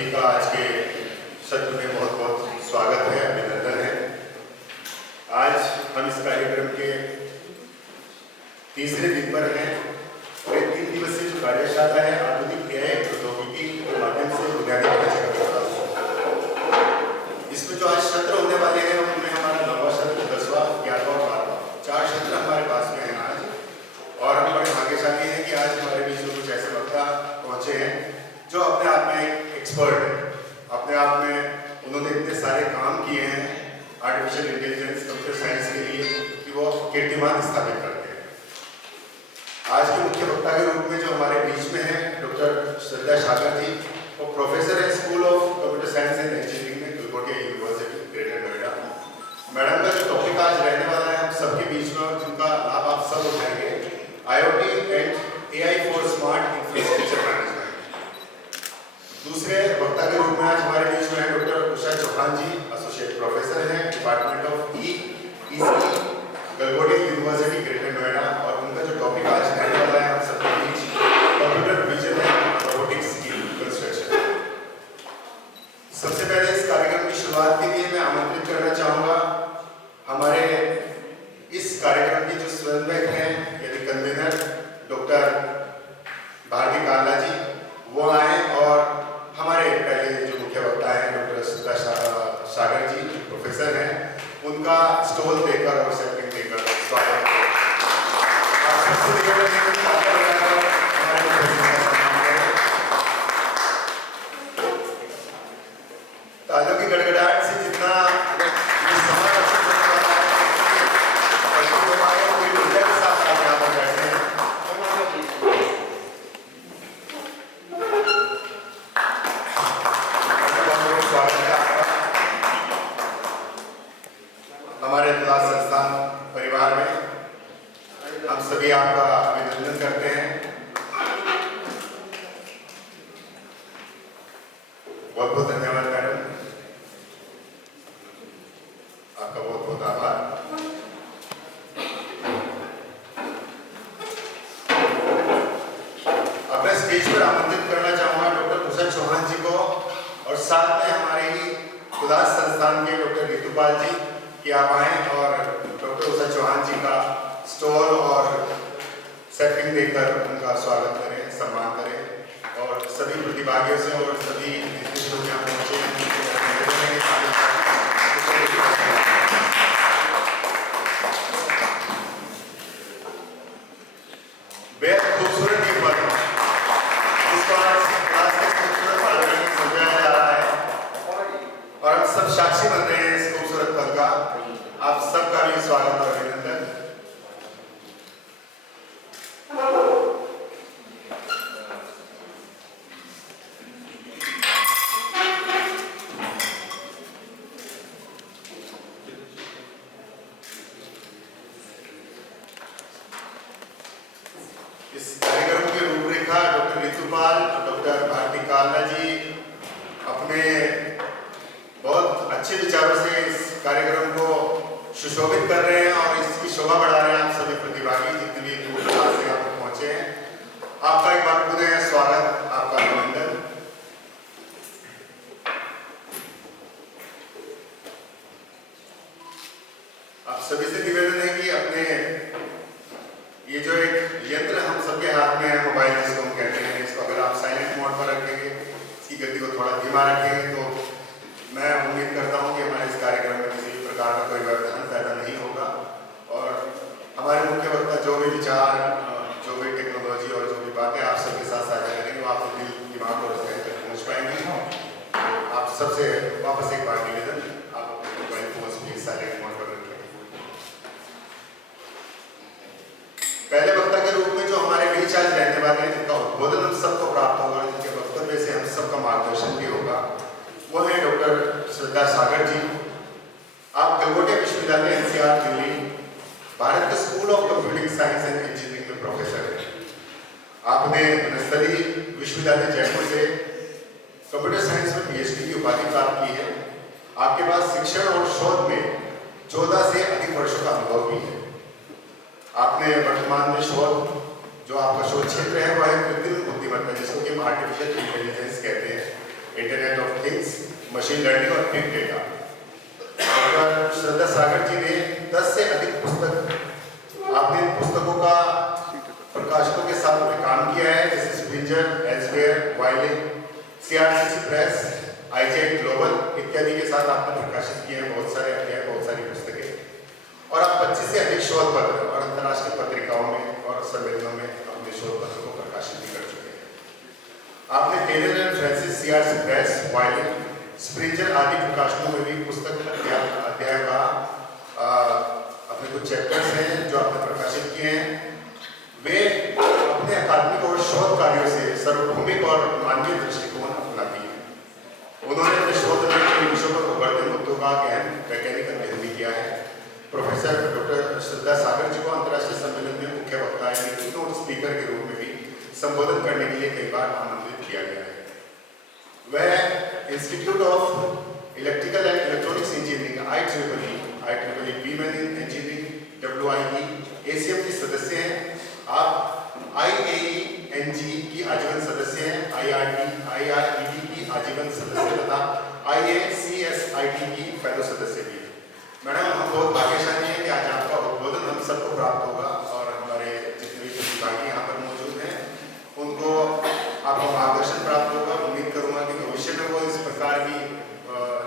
सभी का आज के सत्र में बहुत बहुत स्वागत है, अभिनंदन है। आज हम इस कार्यक्रम के तीसरे दिन पर हैं और ये 3 दिवसीय जो कार्यशाला है आधुनिक AI प्रौद्योगिकी के माध्यम से बुनियादी ढांचे का विकास। इसमें जो आज सत्र होने वाले हैं उनमें हमारा 9वां सत्र, 10वां, 11वां और 12वां 4 सत्र हमारे पास में हैं आज। और हम बड़े भाग्यशाली हैं कि आज हमारे बीच में कुछ ऐसे वक्ता पहुंचे हैं जो अपने आप में एक एक्सपर्ट है। अपने आप में उन्होंने इतने सारे काम किए हैं आर्टिफिशियल इंटेलिजेंस, कंप्यूटर साइंस के लिए कि वो कीर्तिमान स्थापित करते हैं। आज के मुख्य वक्ता के रूप में जो हमारे बीच में है डॉक्टर श्रद्धा सागर जी, वो प्रोफेसर है school of computer science and engineering में तुला यूनिवर्सिटी ग्रेटर नोएडा। मैडम का जो टॉपिक आज रहने वाला है हम सबके बीच में और जिनका लाभ आप सब उठाएंगे, IoT and AI for smart infrastructure management. दूसरे वक्ता के रूप में आज हमारे बीच में है डॉक्टर उषा चौहान जी, एसोसिएट प्रोफेसर हैं department of ECE Galgotia university greater Noida. और उनका जो टॉपिक आज रहने वाला है हम सबके बीच कंप्यूटर विजन एंड रोबोटिक्स की कंस्ट्रक्शन। सबसे पहले इस कार्यक्रम की शुरुआत के लिए मैं आमंत्रित करना चाहूँगा हमारे इस कार्यक्रम की जो स्वयंसेवक हैं यानी कन्वीनर डॉक्टर भारती काला जी, वो आए और हमारे पहले जो मुख्य वक्ता हैं डॉक्टर श्रद्धा सागर जी प्रोफेसर हैं, उनका स्टॉल देकर और सेटिंग देकर स्वागत करें। आप सबसे निवेदन है कि तालियां बजाकर हमारे प्रोफेसर का सम्मान करें। तालियों की गड़गड़ाहट से जितना ये समाज अच्छा होने वाला है, पश्चिम हमारे पूरी ऊर्जा के साथ आप यहाँ पर बैठे हैं। हमारे तुला संस्थान परिवार में हम सभी आपका अभिनंदन करते हैं। बहुत बहुत धन्यवाद मैडम, आपका बहुत बहुत आभार। अब मैं स्टेज पर आमंत्रित करना चाहूंगा डॉक्टर उषा चौहान जी को और साथ में हमारे ही तुला संस्थान के डॉक्टर ऋतुपाल जी कि आप आएँ और डॉक्टर उषा चौहान जी का स्टॉल और सेटिंग देकर उनका स्वागत करें, सम्मान करें। और सभी प्रतिभागियों से और सभी जितने लोग यहाँ पहुँचे हैं बेहद खूबसूरत ये पल जिसको आज क्लास के खूबसूरत आयोजन में सजाया जा रहा है और हम सब साक्षी बन रहे हैं इस खूबसूरत पल का। आप सबका भी स्वागत और अभिनंदन। इस कार्यक्रम की रूपरेखा डॉक्टर ऋतुपाल, डॉक्टर भारती काला जी अपने बहुत अच्छे विचारों से इस कार्यक्रम को सुशोभित कर रहे हैं और इसकी शोभा बढ़ा रहे हैं। आप सभी प्रतिभागी जितने भी दूर दराज से यहाँ पर पहुंचे हैं, आपका एक बार पुनः स्वागत, आपका अभिनंदन। आप सभी से निवेदन है कि अपने ये जो एक यंत्र हम सबके हाथ में है, मोबाइल जिसको हम कहते हैं, इसको अगर आप साइलेंट मोड पर रखेंगे, इसकी गति को थोड़ा धीमा रखेंगे तो मैं उम्मीद करता हूँ कि हमारे इस कार्यक्रम में किसी भी प्रकार का कोई व्यवधान पैदा नहीं होगा और हमारे मुख्य वक्ता जो भी विचार, जो भी टेक्नोलॉजी और जो भी बातें आप सबके साथ साझा करेंगे वो आपके दिल, दिमाग और जहन तक पहुँच पाएंगे। आप सबसे वापस एक बार निवेदन, आप अपने mobile phone please silent mode पर रखें। पहले वक्ता के रूप में जो हमारे बीच आज रहने वाले हैं, जिनका उद्बोधन हम सबको प्राप्त होगा, जिनके वक्तव्य से हम सबका मार्गदर्शन भी होगा, वो है डॉक्टर श्रद्धा सागर जी। आप गलगोटिया विश्वविद्यालय NCR दिल्ली भारत के school of computing science and engineering में प्रोफेसर हैं। आपने वनस्थली विश्वविद्यालय जयपुर से कंप्यूटर साइंस में PhD की उपाधि प्राप्त की है। आपके पास शिक्षण और शोध में 14 से अधिक वर्षों का अनुभव भी है। आपने वर्तमान में शोध, जो आपका शोध क्षेत्र है वो है कृत्रिम बुद्धिमत्ता, जिसको कि हम आर्टिफिशियल इंटेलिजेंस कहते हैं। Internet of things, machine learning और बिग डेटा। डॉक्टर श्रद्धा सागर जी ने 10 से अधिक पुस्तक, आपने पुस्तकों का प्रकाशकों के साथ में काम किया है, जैसे Springer, elsewhere, violin, CRCC press, ICT global इत्यादि के साथ आपने प्रकाशित किए हैं बहुत सारे अध्याय, बहुत सारी पुस्तकें। और आप 25 से अधिक शोध पत्र और अंतर्राष्ट्रीय पत्रिकाओं में और सम्मेलनों में अपने शोध पत्र को प्रकाशित भी कर चुके हैं। आपने Taylor and Francis CRC press, वायलिन, स्प्रिंजर आदि प्रकाशनों में भी पुस्तक अध्याय का अपने कुछ चैप्टर्स हैं जो आपने प्रकाशित किए हैं। वे अपने अकादमिक और शोध कार्यों से सार्वभौमिक और मानवीय दृष्टिकोण अपनाती हैं। उन्होंने अपने शोध में कई विषयों पर उभरते मुद्दों का गहन वैज्ञानिक अध्ययन भी किया है। प्रोफेसर डॉक्टर श्रद्धा सागर जी को अंतर्राष्ट्रीय सम्मेलन में मुख्य वक्ता यानी कीनोट स्पीकर के रूप में भी संबोधन करने के लिए कई बार आमंत्रित किया गया है। वह institute of electrical and electronics engineering IEEE women in engineering WIE ACM की सदस्य हैं। आप IAENG की आजीवन सदस्य हैं, IRET की आजीवन सदस्य तथा IACSIT की फेलो सदस्य भी हैं। मैडम, हम बहुत भाग्यशाली हैं कि आज आपका उद्बोधन हम सबको प्राप्त होगा और हमारे जितने भी प्रतिभागी यहाँ पर मौजूद हैं उनको आपको मार्गदर्शन प्राप्त होगा। उम्मीद करूँगा कि भविष्य में वो इस प्रकार की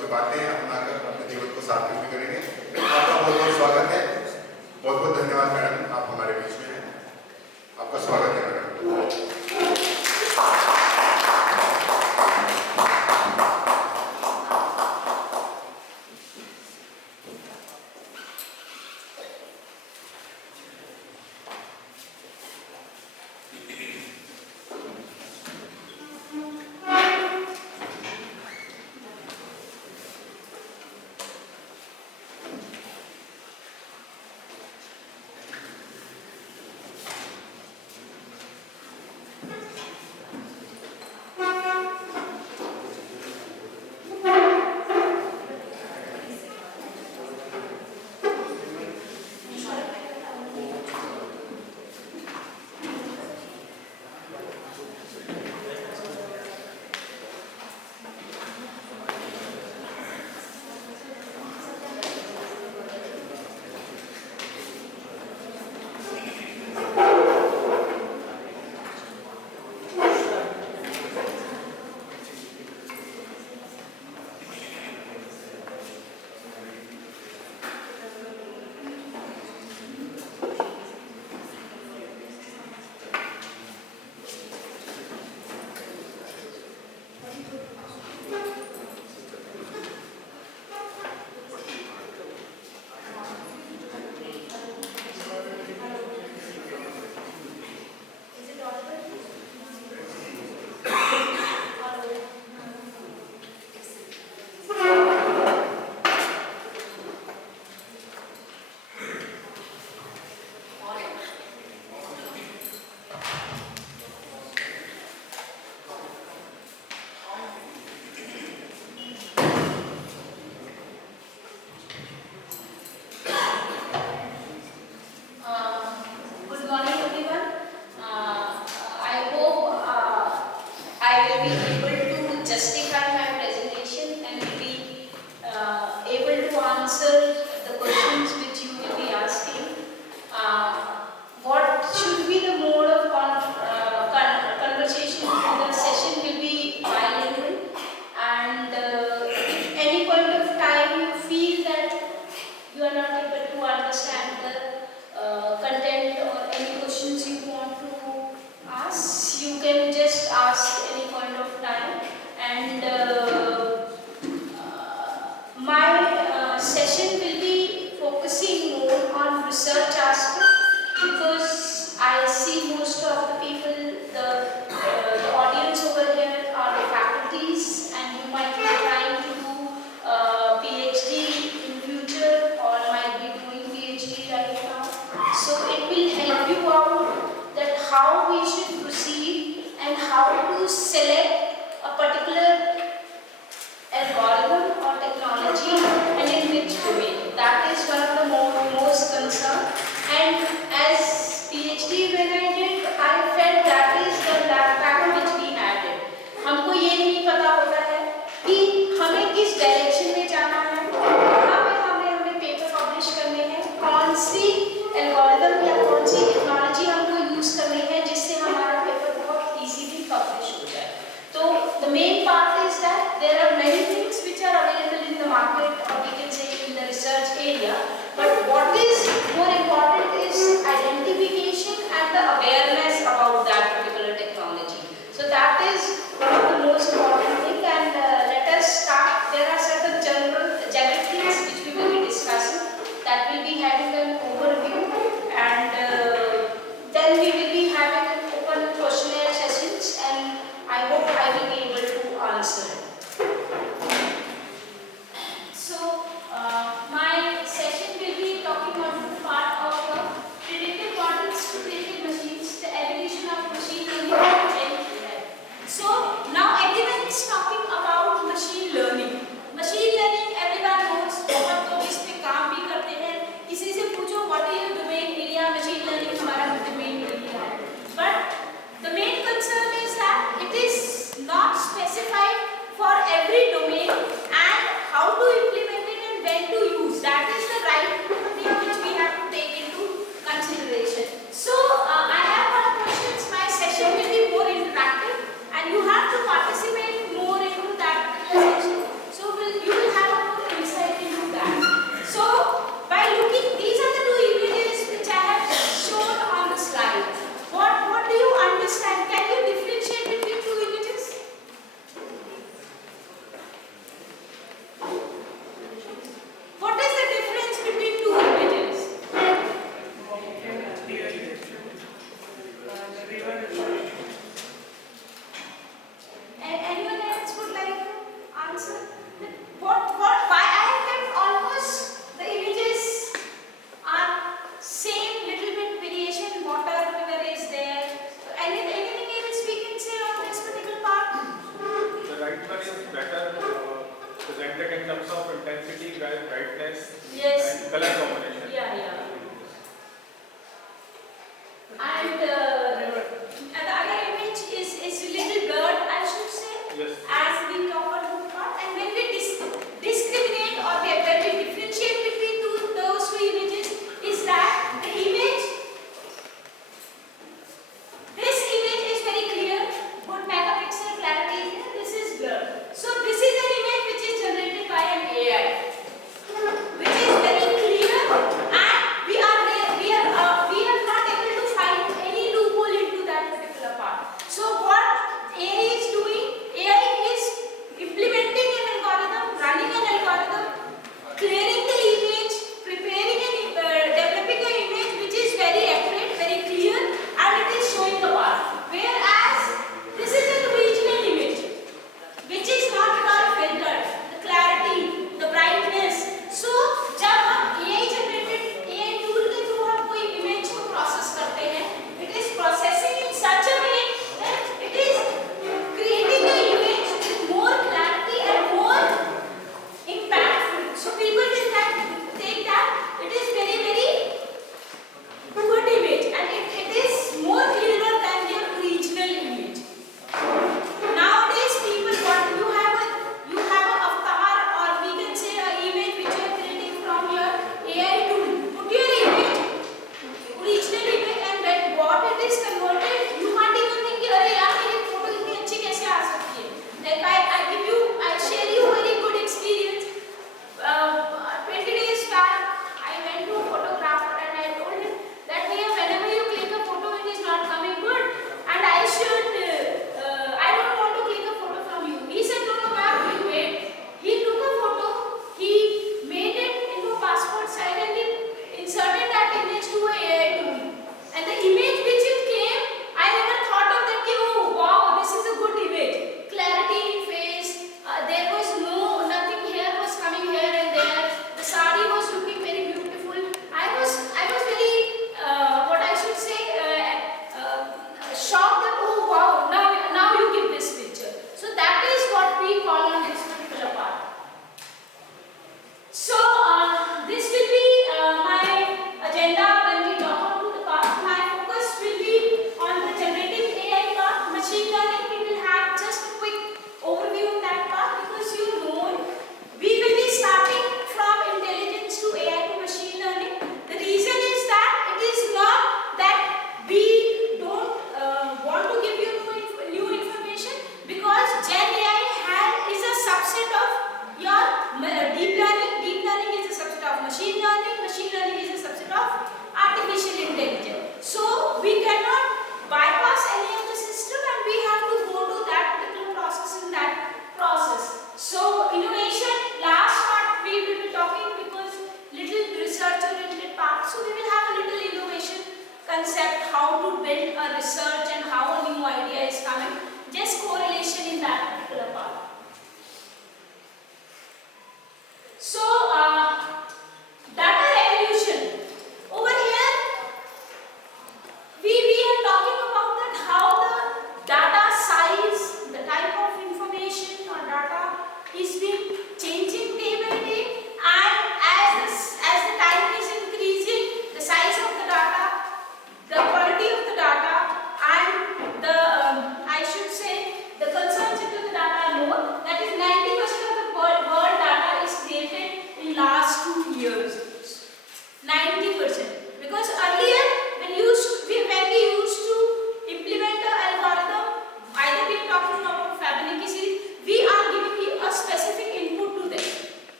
जो बातें अपनाकर अपने जीवन को सार्थक भी करेंगे। आपका बहुत बहुत स्वागत है। बहुत बहुत धन्यवाद मैडम, आप हमारे बीच में हैं। आपका स्वागत है मैडम। हमको ये नहीं पता होता है then we will be having an open questionnaire sessions, and I hope I will be able to answer. So, my session will be talking on the part of predictive models to predictive machines, the evolution of machine learning and AI. So, now everyone is talking about machine learning. Machine learning, everyone knows, बहुत लोग इस पे काम भी करते हैं. किसी से पूछो what is your domain area, machine learning हमारा domain area है. But the main concern is that it is not specified for every domain and how to implement it and when to use. That is the right thing which we have to take into consideration. So I have one questions. My session will be more interactive and you have to participate more into that session. So you will have a more insight into that. So by looking, these are the two images which I have shown on the slide. What do you understand? Can you differentiate between two images? What is the difference between two images? Anyone else would like to answer? Why I have kept almost the images are same, little bit variation, water, river is there. Anything else we can say on this particular part? The right one is better presented in terms of intensity, brightness, Yes. and color combination. Yeah. And the other image is little blurred, I should say. Yes. As we talk about the part, and when we discriminate or when we differentiate between those two images, is that the image, this image is very clear, good megapixel clarity is there, this is blurred. So this is an image which is generated by an AI, which is very clear, and we are not able to find any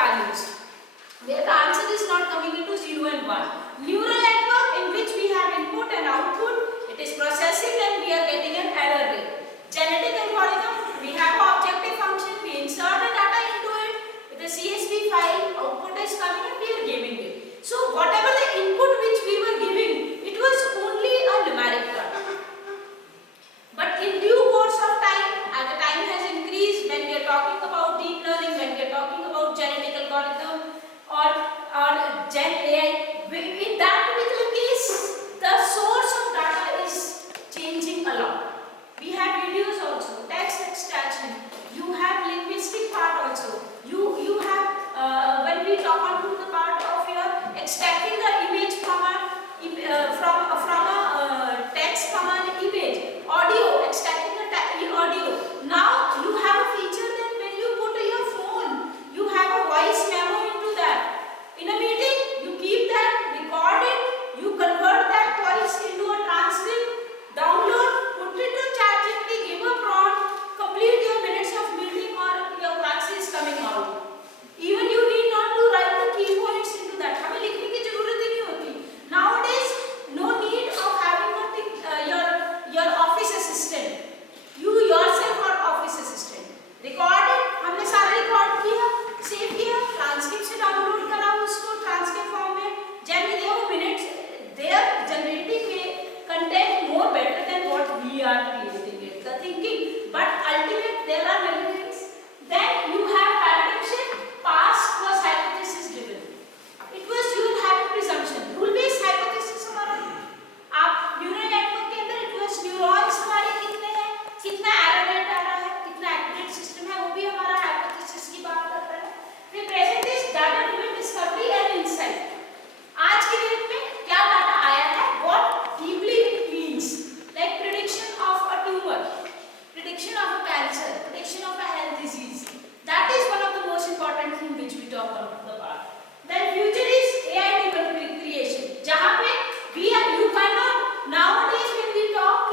values, where the answer is not coming into 0 and 1. Neural network in which we have input and output, it is processing and we are getting an error rate. Genetic algorithm, we have an objective function, we insert the data into it, with a CSV file, output is coming and we are giving it. So whatever the input which we were giving, it was only a numeric data. But in due course of time, as the time has increased, when we are talking about deep learning, when we are talking about genetic algorithm or Gen AI, in that particular case, the source of data is changing a lot. We have videos also, text extraction, you have linguistic part also, you have, when we talk on to the part of your extracting the image from a text from an image, audio, extracting the audio. Now you have a feature that when you put your phone, you have a voice memo into that. In a meeting, you keep that, record it, you convert that voice into a transcript, download, put it to ChatGPT, give a prompt, complete your minutes of meeting or your praxis coming out. Even you need not to write the key points into that. हमें लिखने की जरूरत ही नहीं होती. Nowadays, no need of having your office assistant. You yourself are office assistant. Record it. हमने सारा record किया, save किया, transcript से download करा उसको transcript form में. Generally, वो minutes they are generating a content more better than what we are creating it. The thinking, but ultimate there are many things. Then you have paradigm shift. Past was hypothesis driven. It was you will have a presumption. Rule based hypothesis हमारा. आप neural network के अंदर it was neurons हमारे कितने हैं, कितना error rate आ रहा है, कितना accurate system है, वो भी हमारा hypothesis की बात करता है. फिर present is data driven discovery and insight. आज की डेट में क्या डाटा आया है, what deeply it means, like prediction of a tumor, prediction of a cancer, prediction of a health disease. That is one of the most important things which we talk about the part. Then future is AI driven creation. जहाँ पे you cannot nowadays when we talk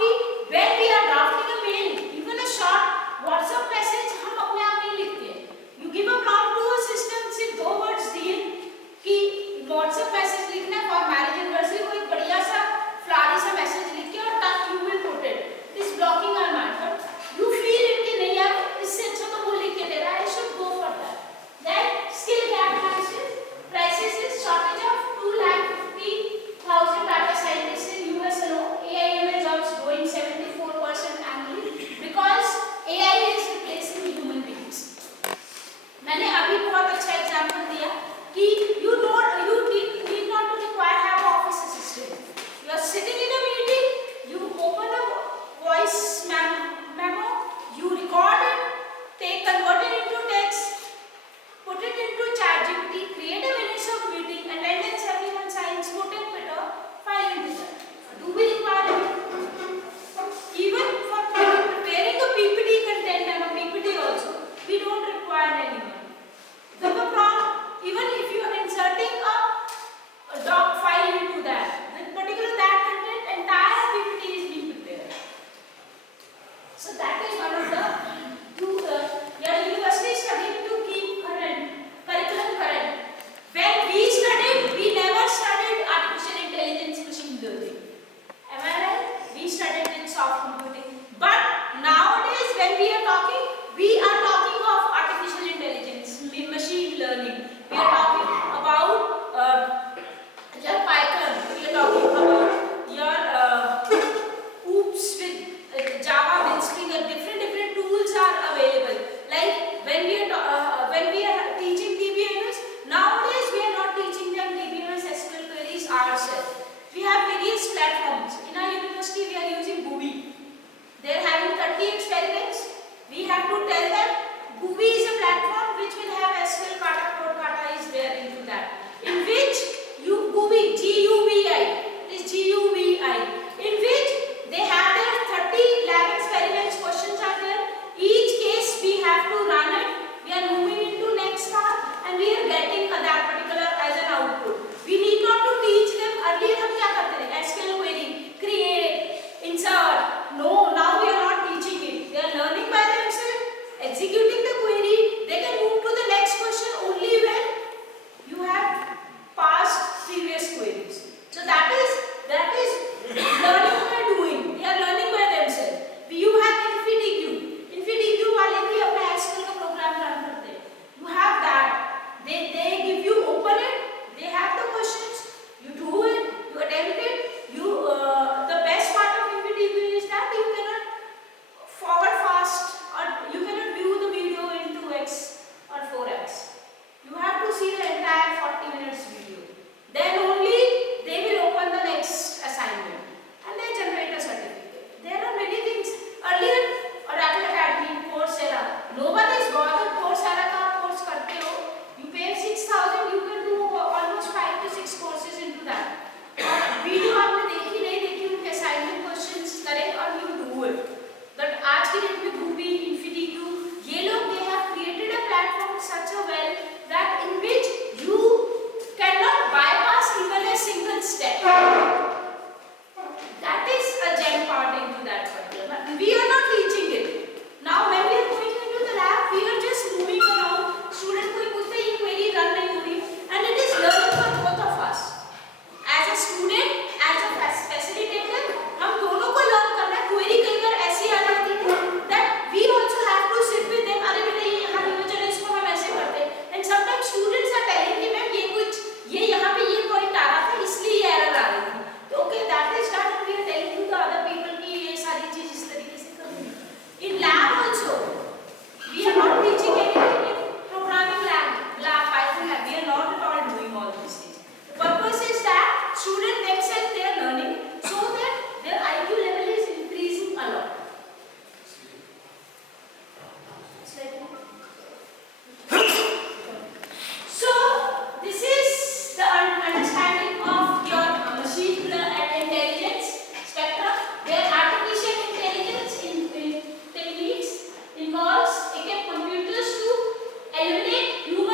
when we are drafting a mail, even a short WhatsApp message हम अपने आप नहीं लिखते हैं. You give a prompt to a system, सिर्फ 2 words दिए कि WhatsApp message लिखना है for marriage anniversary, कोई बढ़िया सा फ्लारी सा मैसेज लिख के और तक you will put it. It is blocking our mind. But you feel it कि नहीं यार इससे अच्छा तो वो लिख के दे रहा है. I should go for that. Then skill gap analysis. Crisis is shortage of 250,000 data scientists in US alone. AI/ML jobs growing 74% annually because AI is replacing human beings. मैंने अभी बहुत अच्छा एग्जांपल दिया कि you need not to require have an office assistant. You are sitting in a meeting, you open a voice memo, you record it, convert it into text, put it into ChatGPT, create a minutes of meeting, attendance everyone signs, vote and Twitter, file into that. Do we require it? Even for preparing a PPT content and a PPT also, we don't require anyone. Give a prompt, even if you are inserting a doc file into that, with particular that content, entire PPT is being prepared. So that is one of the your university is studying to keep curriculum current. When we studied, we never studied artificial intelligence, machine learning. Am I right? We studied in soft computing. But nowadays, when we are talking of artificial intelligence, machine learning. We are talking about your Python. We are talking about your OOPS with Java, with Spring. Different tools are available. Like when we are teaching DBMS, nowadays we are not teaching them DBMS SQL queries ourselves. We have various platforms. In our university, we are using Gooby. They are having 30 experiments. We have to tell them Gooby is a platform which will have SQL kata is there into that. In which Gooby, G-U-B-I, it is G-U-B-I, in which they have their 30 lab experiments, questions are there. Each case we have to run it. We are moving into next part and we are getting that particular as an output. We need not to teach them. Earlier हम क्या करते थे? SQL query, create, insert. No, now we are not teaching it. They are learning by themselves, executing the query. They can move to the next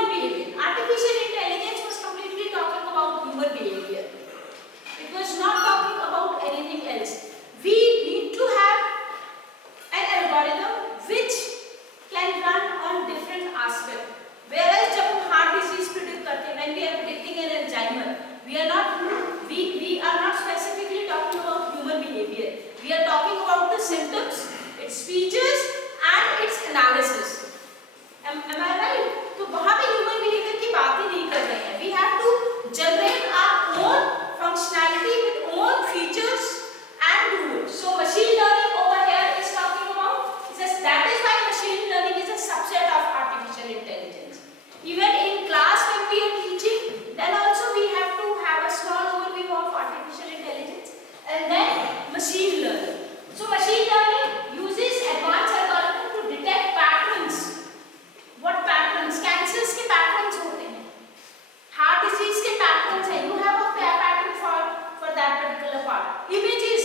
human behavior. Artificial intelligence was completely talking about human behavior. It was not talking about anything else. We need to have an algorithm which can run on different aspects. Whereas जब हम heart disease predict करते हैं, when we are predicting an Alzheimer, we are not specifically talking about human behavior. We are talking about the symptoms, its features, and its analysis. Am I right? तो वहाँ पे human behavior की बात ही नहीं कर रहे हैं. We have to generate our own functionality with own features and do it. So machine learning over here is talking about, that is why machine learning is a subset of artificial intelligence. Even in class when we are teaching, then also we have to have a small overview of artificial intelligence and then machine learning. So machine learning uses advanced algorithm to detect patterns. What patterns? Cancers के patterns होते हैं, heart disease के patterns हैं. You have a pattern for that particular part. Images.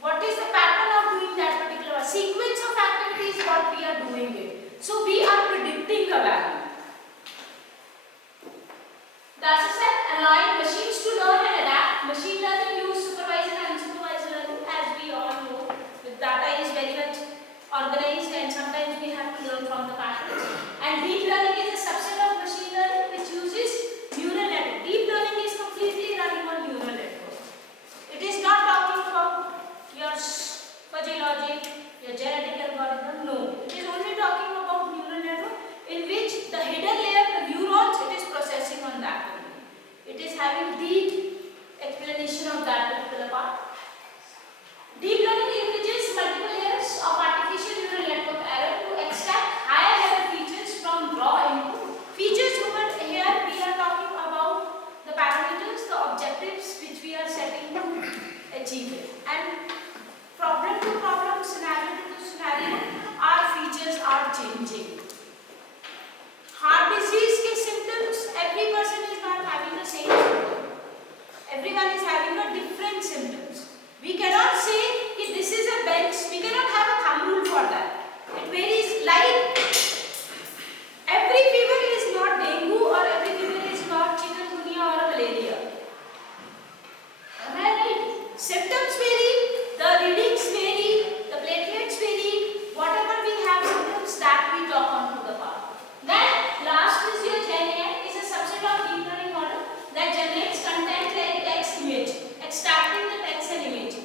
What is the pattern of doing that particular sequence of activities? What we are doing it. So we are predicting a value. That's a set. Allowing machines to learn and adapt. Machine learning use supervised and unsupervised learning, as we all know. The data is very much organized and sometimes we have to learn from the patterns. And deep learning is a subset of machine learning which uses neural network. Deep learning is completely running on neural network. It is not talking about your fuzzy logic, your genetic algorithm. No, it is only talking about neural network in which the hidden layer, the neurons, it is processing on that only. It is having deep explanation of that particular part. Deep learning leverages multiple layers of artificial neural network array to extract higher level features from raw input. Features over here we are talking about the parameters, the objectives which we are setting to achieve it. And problem to problem, scenario to scenario, our features are changing. Heart disease के symptoms, every person is not having the same symptom. Everyone is having a different symptoms. We cannot say that this is a bench. We cannot have a thumb rule for that. It varies. Like every fever is not dengue or every fever is not chikungunya or malaria. Am I right? Symptoms vary, the readings vary, the platelets vary. Whatever we have symptoms, that we talk on to the part. Then last is your GenAI is a subset of deep learning model that generates content like text image, extracting the text and image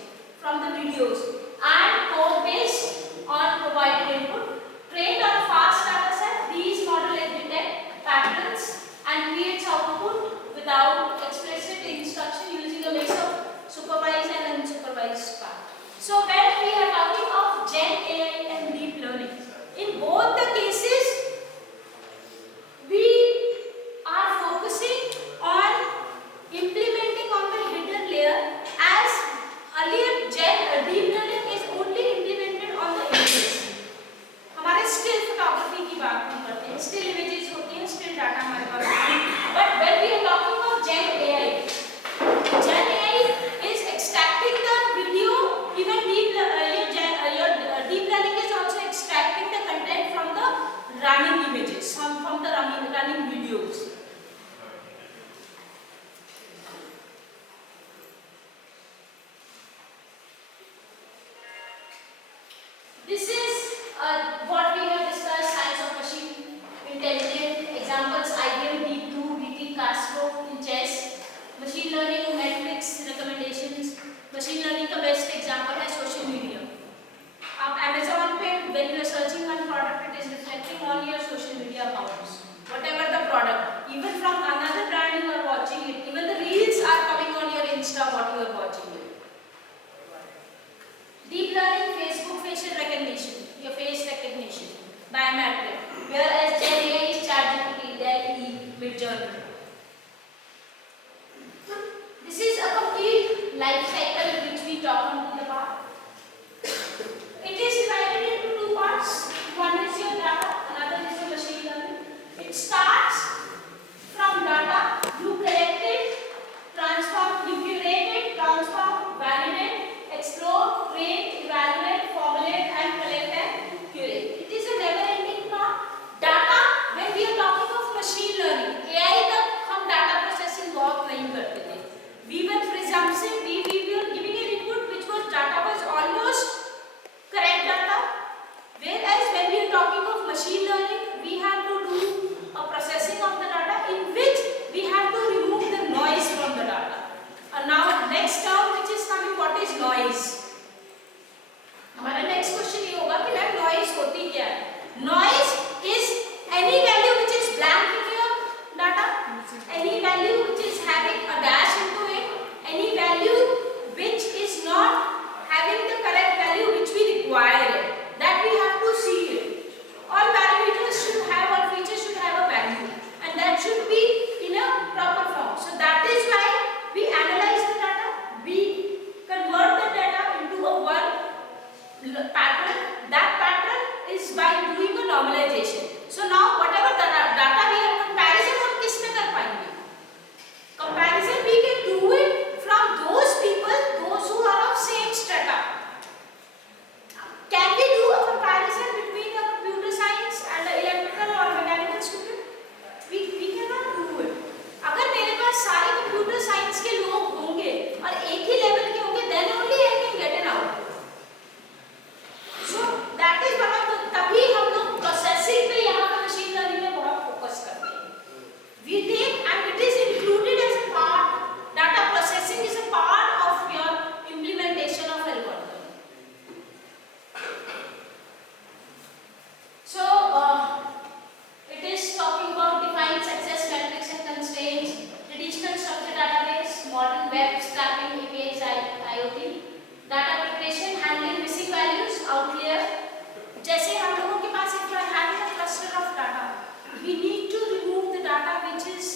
from the videos and code based on provided input. Trained on a fast data set, these models detect patterns and creates output without explicit instruction using a mix of supervised and unsupervised part. So when we are talking of Gen AI and deep learning, in both the cases, we are focusing on implementing on the hidden layer, as earlier deep learning is only implemented on the images. हमारे still photography की बात हम करते हैं, still images होती हैं, still data हमारे पास होती है. But when we are talking of Gen AI is extracting the video. Even your deep learning is also extracting the content from the running images, from the running videos. This is what we have discussed, science of machine intelligence, examples IBM, Deep2, BT, Castro in chess, machine learning, Netflix recommendations. Machine learning का best example है social media. आप Amazon पे when you are searching one product, it is reflecting on your social media accounts. Whatever the product, should be in a proper form. So that is why we analyze the data, we convert the data into a one pattern. That pattern is by doing a normalization. So now whatever data we have, comparison हम किसमें कर पाएंगे? Comparison we can do it from those people, those who are of same strata. Can we do a comparison between a computer science and an electrical or mechanical student? We cannot do it. अगर मेरे पास सारे computer science के लोग होंगे और एक ही level के होंगे, then only I can get an output. So that is one of the, तभी हम लोग processing पे यहाँ पे machine learning में बहुत focus करते हैं. We take, and it is included as a part, data processing is a part of your implementation of algorithm. So it is talking about define success metrics and constraints, traditional structured database, modern web scraping, APIs, IoT, data preparation, handling missing values, out clear. जैसे हम लोगों के पास if you are having a cluster of data, we need to remove the data which is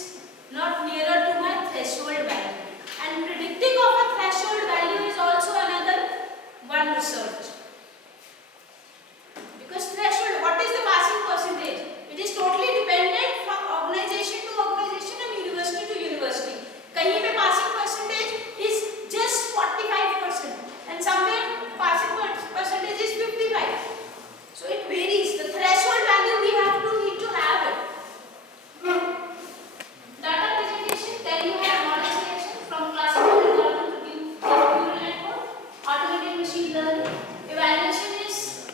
not nearer to my threshold value. And predicting of a threshold value is also another one research. Because threshold, what is the passing percentage? It is totally dependent from organization to organization and university to university. कहीं पे passing percentage is just 45% and somewhere passing percentage is 55%. So it varies. The threshold value we need to have it. Data presentation, then you have model selection from classical algorithm to neural network, automated machine learning, evaluation is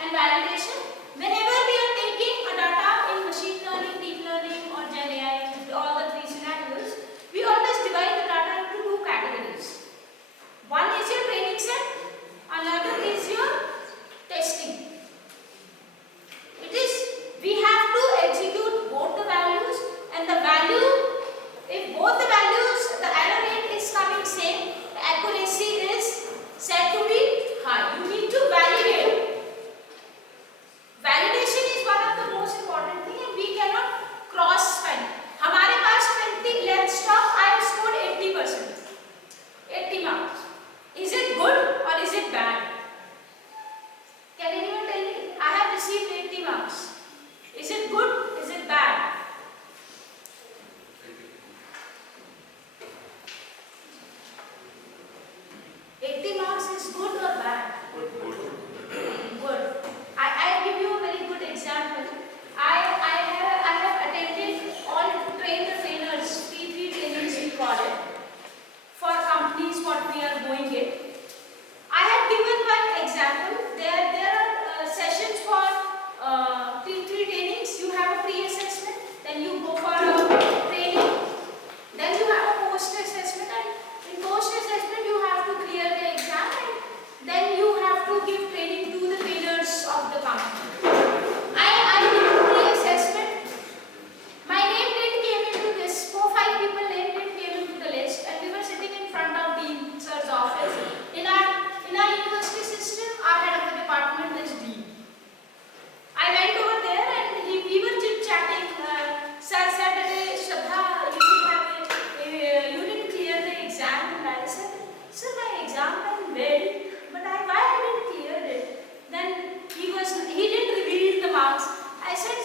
and validation. Whenever we are taking a data in machine learning, deep learning or Gen AI, all the three scenarios, we always divide the data into two categories. One is your training set, another is your testing. It is, we have to execute both the values, and the value, if both the values, the error rate is coming same, the accuracy is said to be high. You need to validate. Validation is one of the most important thing, and we cannot cross spend. हमारे पास 20, let's talk, I have scored 80%, 80 marks. Is it good or is it bad? Can anyone tell me? I have received 80 marks. Is it good? Is it bad? Is good or bad? Good. I give you a very good example. I have attended all train the trainers, T3 trainings we call it, for companies what we are going in. I have given one example. There are sessions for T3 trainings. You have a pre-assessment, then you go for a training, then you have a post-assessment, and in post-assessment you have to clear the exam, and then you have to give training to the trainers of the company. I did a pre-assessment. My name didn't came into this. 4-5 people name didn't came into the list, and we were sitting in front of Dean Sir's office. In our university system, our head of the department is Dean. I went over there and we were chit-chatting. Sir said, Shradha, you didn't clear the exam. And I said, sir, my exam went well, but why I didn't clear it? Then he didn't reveal the marks. I said,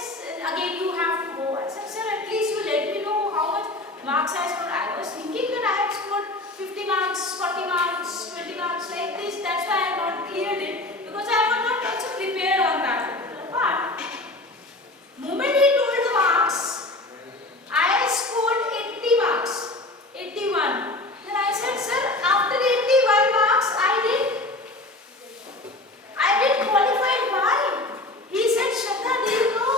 again you have to go. I said, sir, at least you let me know how much marks I scored. I was thinking that I had scored 50 marks, 40 marks, 20 marks like this. That's why I have not cleared it, because I was not also prepared on that particular part. Moment he told the marks, I scored 80 marks, 81. Then I said, sir, after 81 marks, I did qualify. Why? He said, Shradha, do you know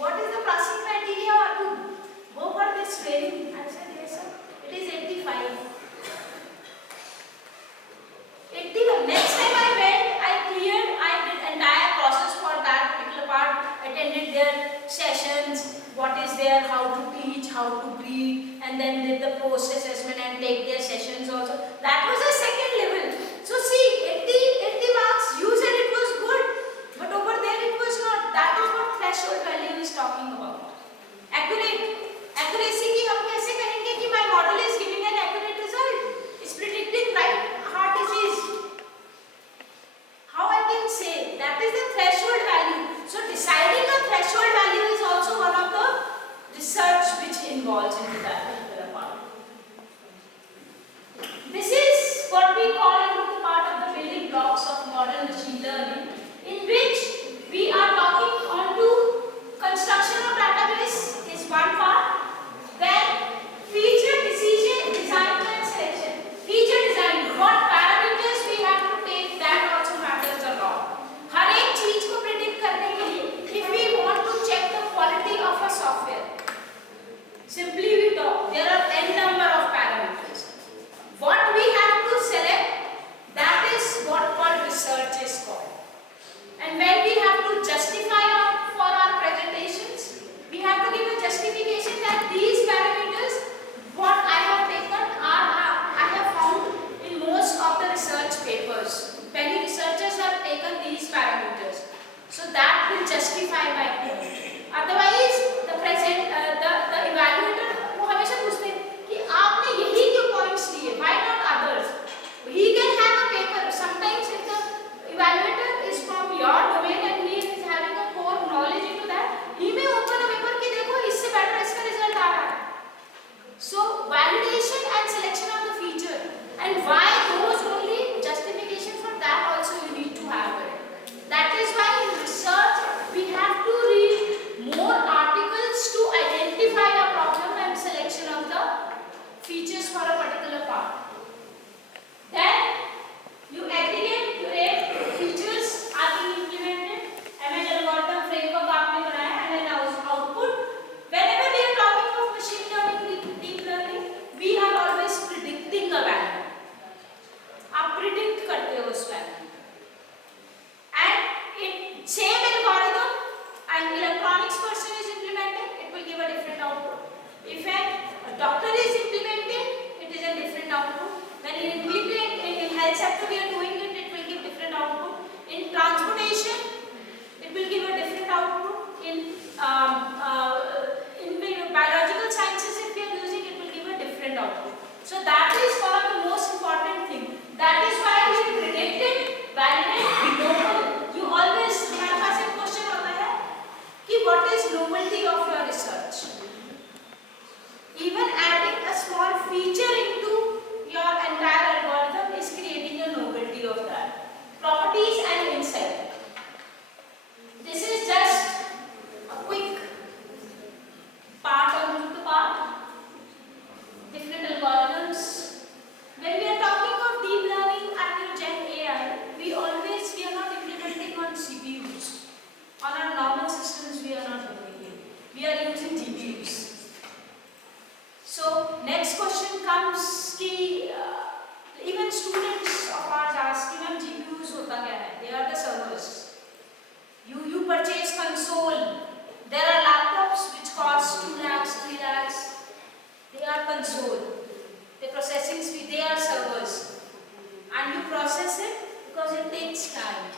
what is the passing criteria to go for this training? I said, yes, sir. It is 85. 81. Next time I went, I cleared, I did entire process for that particular part, attended their sessions, what is there, how to teach, how to brief, and then did the post-assessment and take their sessions also. That was a second level. So see, 80 marks, you said it was good, but over there it was not. That is what threshold value is talking about. Accurate. in biological sciences, if we are using, it will give a different output. So that is one of the most important thing. That is why we predicted, validate, novel. You always, हमारे पास एक question होता है कि what is novelty of your research? Even adding a small feature into your entire algorithm is creating a novelty of that. Properties and insight. This is just a quick part on the part. Different algorithms. When we are talking of deep learning and your Gen AI, we are not implementing on CPUs. On our normal systems, we are not doing it. We are using GPUs. So next question comes कि even students of ours ask कि ma'am GPUs होता क्या है? They are the servers. You purchase console. There are laptops which cost 2 lakhs, 3 lakhs. They are console. The processing speed, they are servers. And you process it because it takes time.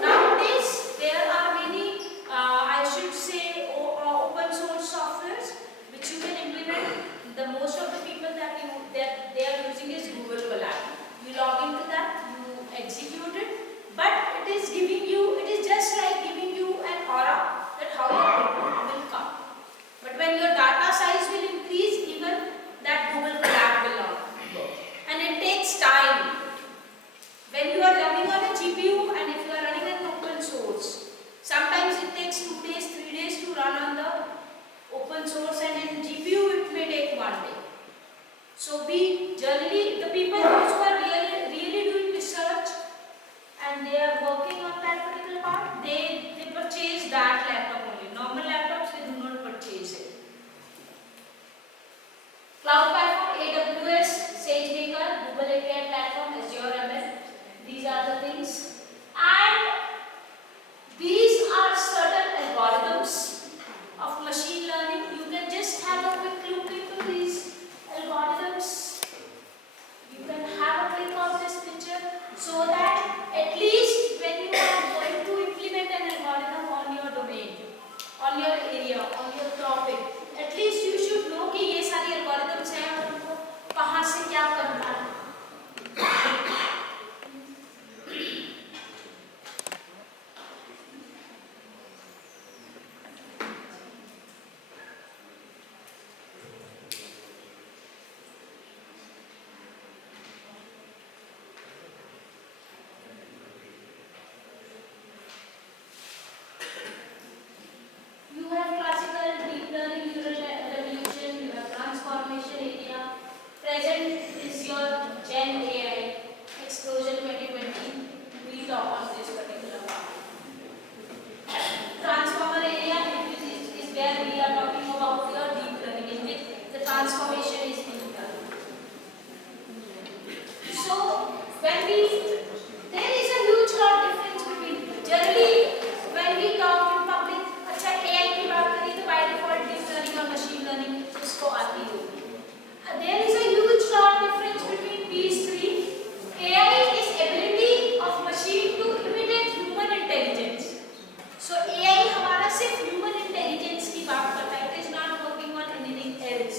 Nowadays, there are many, I should say, open source softwares which you can implement. The most of the people that they are using is Google Colab. You log into that, you execute it, but it is giving you, it is just like giving you an aura that how your output will come. But when your data size will increase, even that Google Colab will not work. And it takes time. When you are running on a GPU and if you are running an open source, sometimes it takes 2 days, 3 days to run on the open source, and in GPU it may take 1 day. So we generally, the people who are really doing research and they are working on that particular part, they purchase that laptop only. Normal laptops, they do not purchase it. Cloud platform, AWS, SageMaker, Google API platform, Azure ML. These are the things. And these are certain algorithms of machine learning. You can just have a quick look into these algorithms. You can have a click of this picture so that at least when you are going to implement an algorithm on your domain, on your area, on your topic, at least you should know कि ये सारी algorithms हैं और उनको कहाँ से क्या करना है. You have classical, deep learning, neural revolution, you have transformation area. Present is your Gen AI explosion 2020. We talk on this particular part. Transformer area is where we are talking about your deep learning, in which the transformation is being done. So when there is a huge lot difference between generally when we talk in public. अच्छा AI की बात करें तो by default deep learning और machine learning इसको आती होगी. There is a huge lot difference between these three. AI is ability of machine to imitate human intelligence. So AI हमारा सिर्फ human intelligence की बात करता है. It is not working on anything else.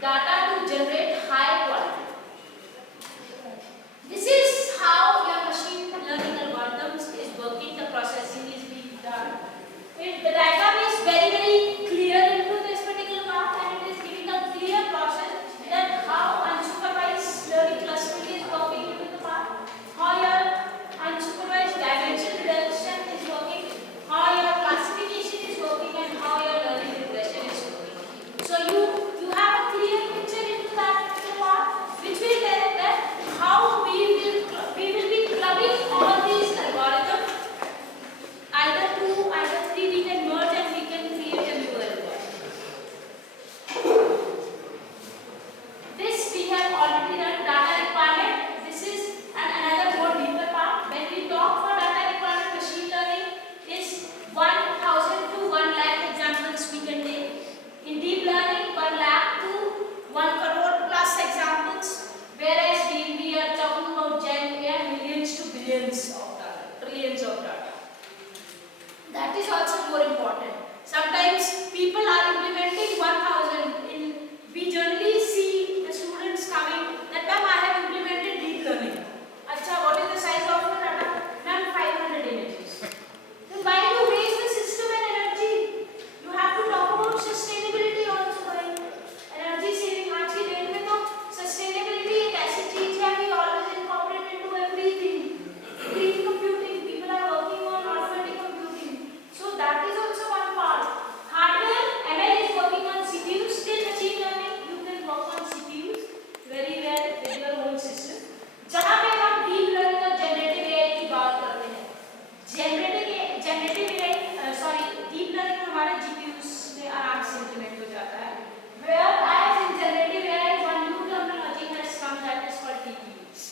data to generate high quality. This is how your machine learning algorithms is working, the processing is being done. The diagram is very clear into this particular part, and it is giving a clear process that how unsupervised learning clustering is working into the part, how your unsupervised dimension reduction is working, how your classification is working, and how your learning regression is working. So you have a clear picture into that particular part, which will tell that how we will be clubbing all these algorithms. Either 2, either 3, we can merge and we can create a new algorithm. This we have already done. Data requirement. This is another more deeper part. When we talk for data requirement, machine learning is 1,000 to 1 lakh examples we can take. In deep learning, 1 lakh to 1 crore plus examples. Whereas we are talking about Gen AI, millions to billions of data, trillions of data. That is also more important. Sometimes people are implementing 1,000 in. We generally see the students coming that ma'am, I have implemented deep learning. Acha, what is the size of your data? Ma'am, 500 images. Then why do you waste the system and energy? You have to talk about sustainability also, right? Energy saving. आज की date में तो sustainability एक ऐसी चीज है we always incorporate into everything. Green computing. People are working on automatic computing. So that is also one part. Hardware, ML is working on CPUs. Still machine learning, you can work on CPUs very well with your own system. जहाँ पे हम deep learning और generative AI की बात करते हैं, generative AI, sorry, deep learning हमारे GPUs में आराम से implement हो जाता है. Whereas in generative AI, one new terminology has come that is called TPUs.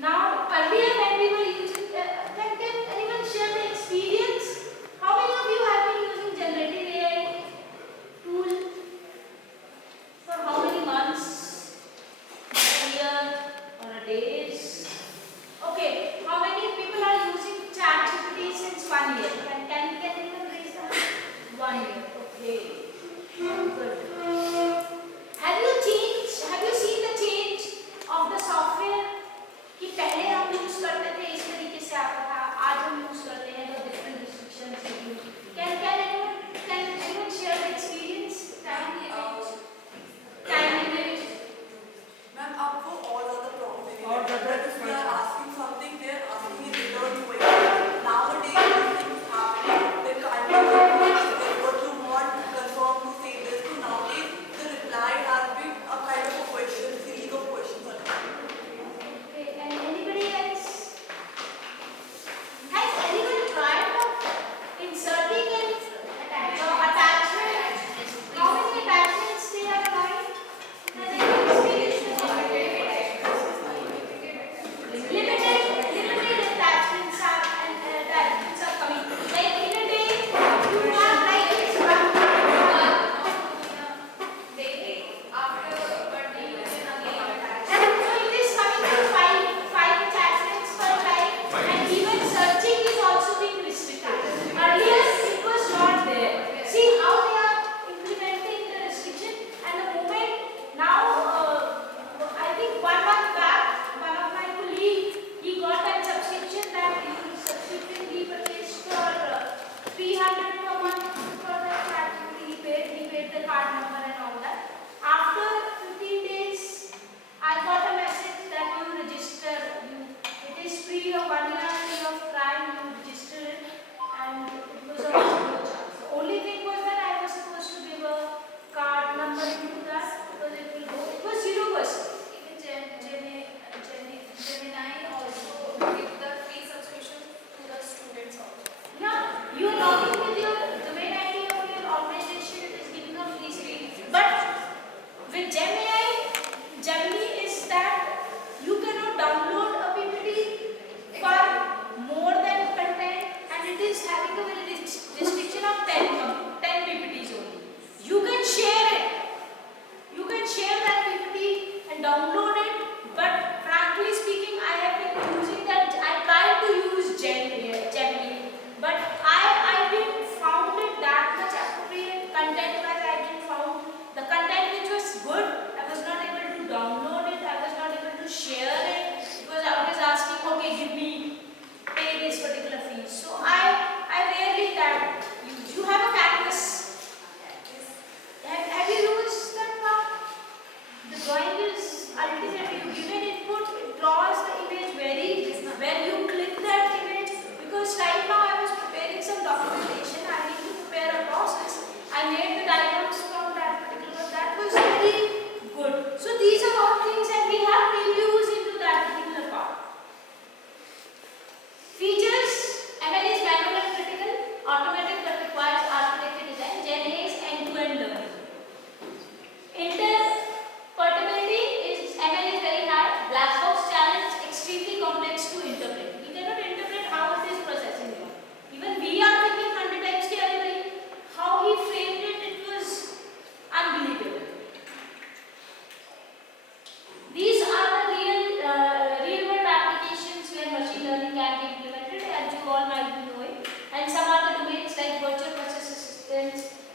Now, earlier when we were using, can anyone share the experience? How many of you have been using generative AI tool for how many months, a year, or a days? Okay, how many people are using ChatGPT since 1 year? Can anyone raise their hand? 1 year. Okay, good. Have you seen the change of the software? कि पहले हम use करते थे इस तरीके से आता था, आज हम यूज करते हैं तो different restrictions. Can anyone share the experience? Time limit. Ma'am, आपको और ज़्यादा प्रॉब्लम है. और ज़्यादा If we are asking something, they are asking in return question. Nowadays, things happening. They kind of what you want confirm to say this. So nowadays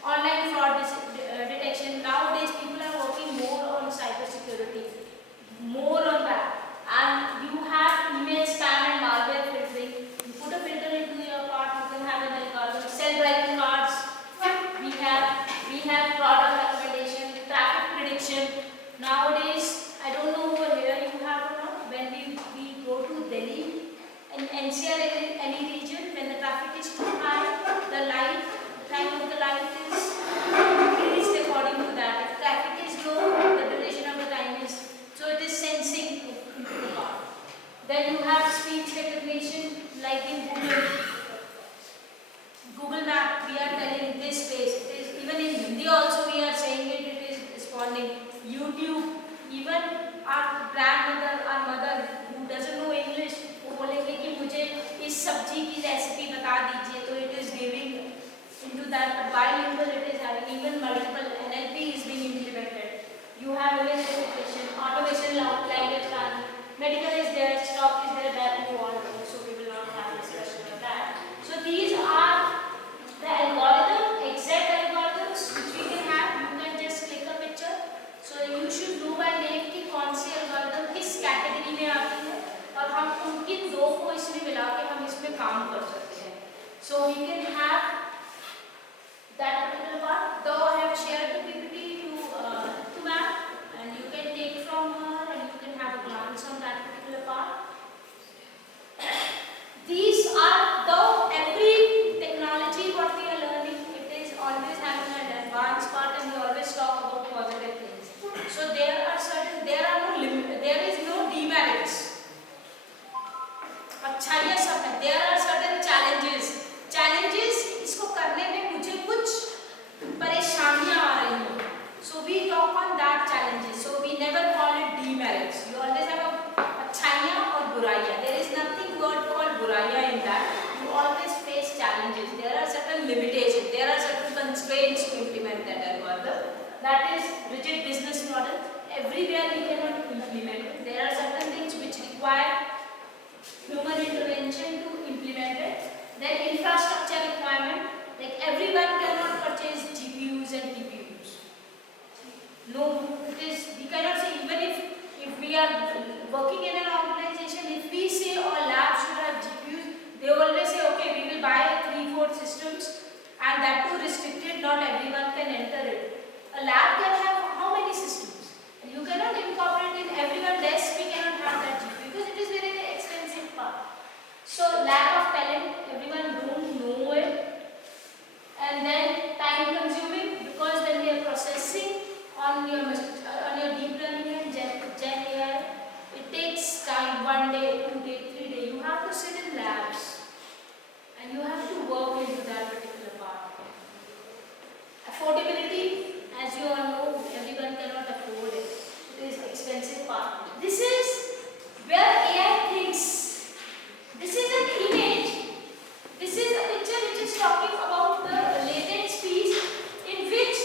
online fraud detection. Nowadays, people are working more on cyber security, more on that. And you have email spam and malware filtering. You put a filter into your part, you can have an algorithm. Self-driving cars. We have product recommendation, traffic prediction. Nowadays, I don't know over here you have or not. When we go to Delhi in NCR any region, when the traffic is too high, the time of the light is increased according to that. If traffic is low, the duration of the time is, so it is sensing into the car. Then you have speech recognition, like in Google Map, we are telling this place. It is even in Hindi also we are saying it is responding. YouTube, even our grandmother, our mother who doesn't know English, वो बोलेंगे कि मुझे इस सब्जी की recipe बता दीजिए, तो it is giving into that. But bilingual it is having, even multiple NLP is being implemented. You have image recognition, automation, language learning, medical is there, stock is there, that you all know, so we will not have a discussion on that. So these are the algorithm, exact algorithms which we can have. You can just click a picture. So you should know by name कि कौन सी algorithm किस category में आती है और हम उनकी दो को इसमें मिला के हम इसमें काम कर सकते हैं. So we can have that particular part. Though I have shared the PPT to ma'am, and you can take from her and you can have a glance on that particular part. These are, though every technology what we are learning, it is always having an advanced part, and we always talk about positive things. So there is no demerits. अच्छाइयाँ सब है. There are certain challenges इसको करने में मुझे कुछ परेशानियाँ आ रही हैं. So we talk on that challenges. So we never call it demerits. You always have a अच्छाइयाँ और बुराइयाँ. There is nothing word called बुराइयाँ in that. You always face challenges. There are certain limitations. There are certain constraints to implement that algorithm. That is rigid business model. Everywhere we cannot implement it. There are certain things which require human intervention to implement it. Then infrastructure requirement. Like everyone cannot purchase GPUs and TPUs. No, it is, we cannot say, even if we are working in an organization, if we say our lab should have GPUs, they always say, okay, we will buy 3-4 systems, and that too restricted, not everyone can enter it. A lab can have how many systems? And you cannot incorporate in everyone's desk, we cannot have that GPU because it is very expensive part. So lack of talent, everyone don't know it. And then time consuming, because when we are processing on your deep learning and Gen AI, it takes time, 1 day, 2 days, 3 days. You have to sit in labs and you have to work into that particular part. Affordability, as you all know, everyone cannot afford it. It is expensive part. This is where AI thinks. This is an image. This is a picture which is talking about the latent speech in which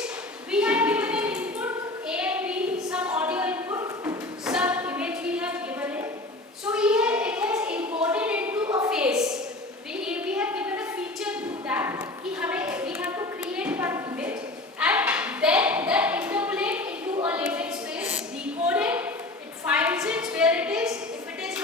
we have given an input A and B, some audio input, some image we have given it. So here it has encoded into a face. We have given a feature to that. We have to create one image and then that interpolate into a latent space, decode it, it finds it where it is. If it is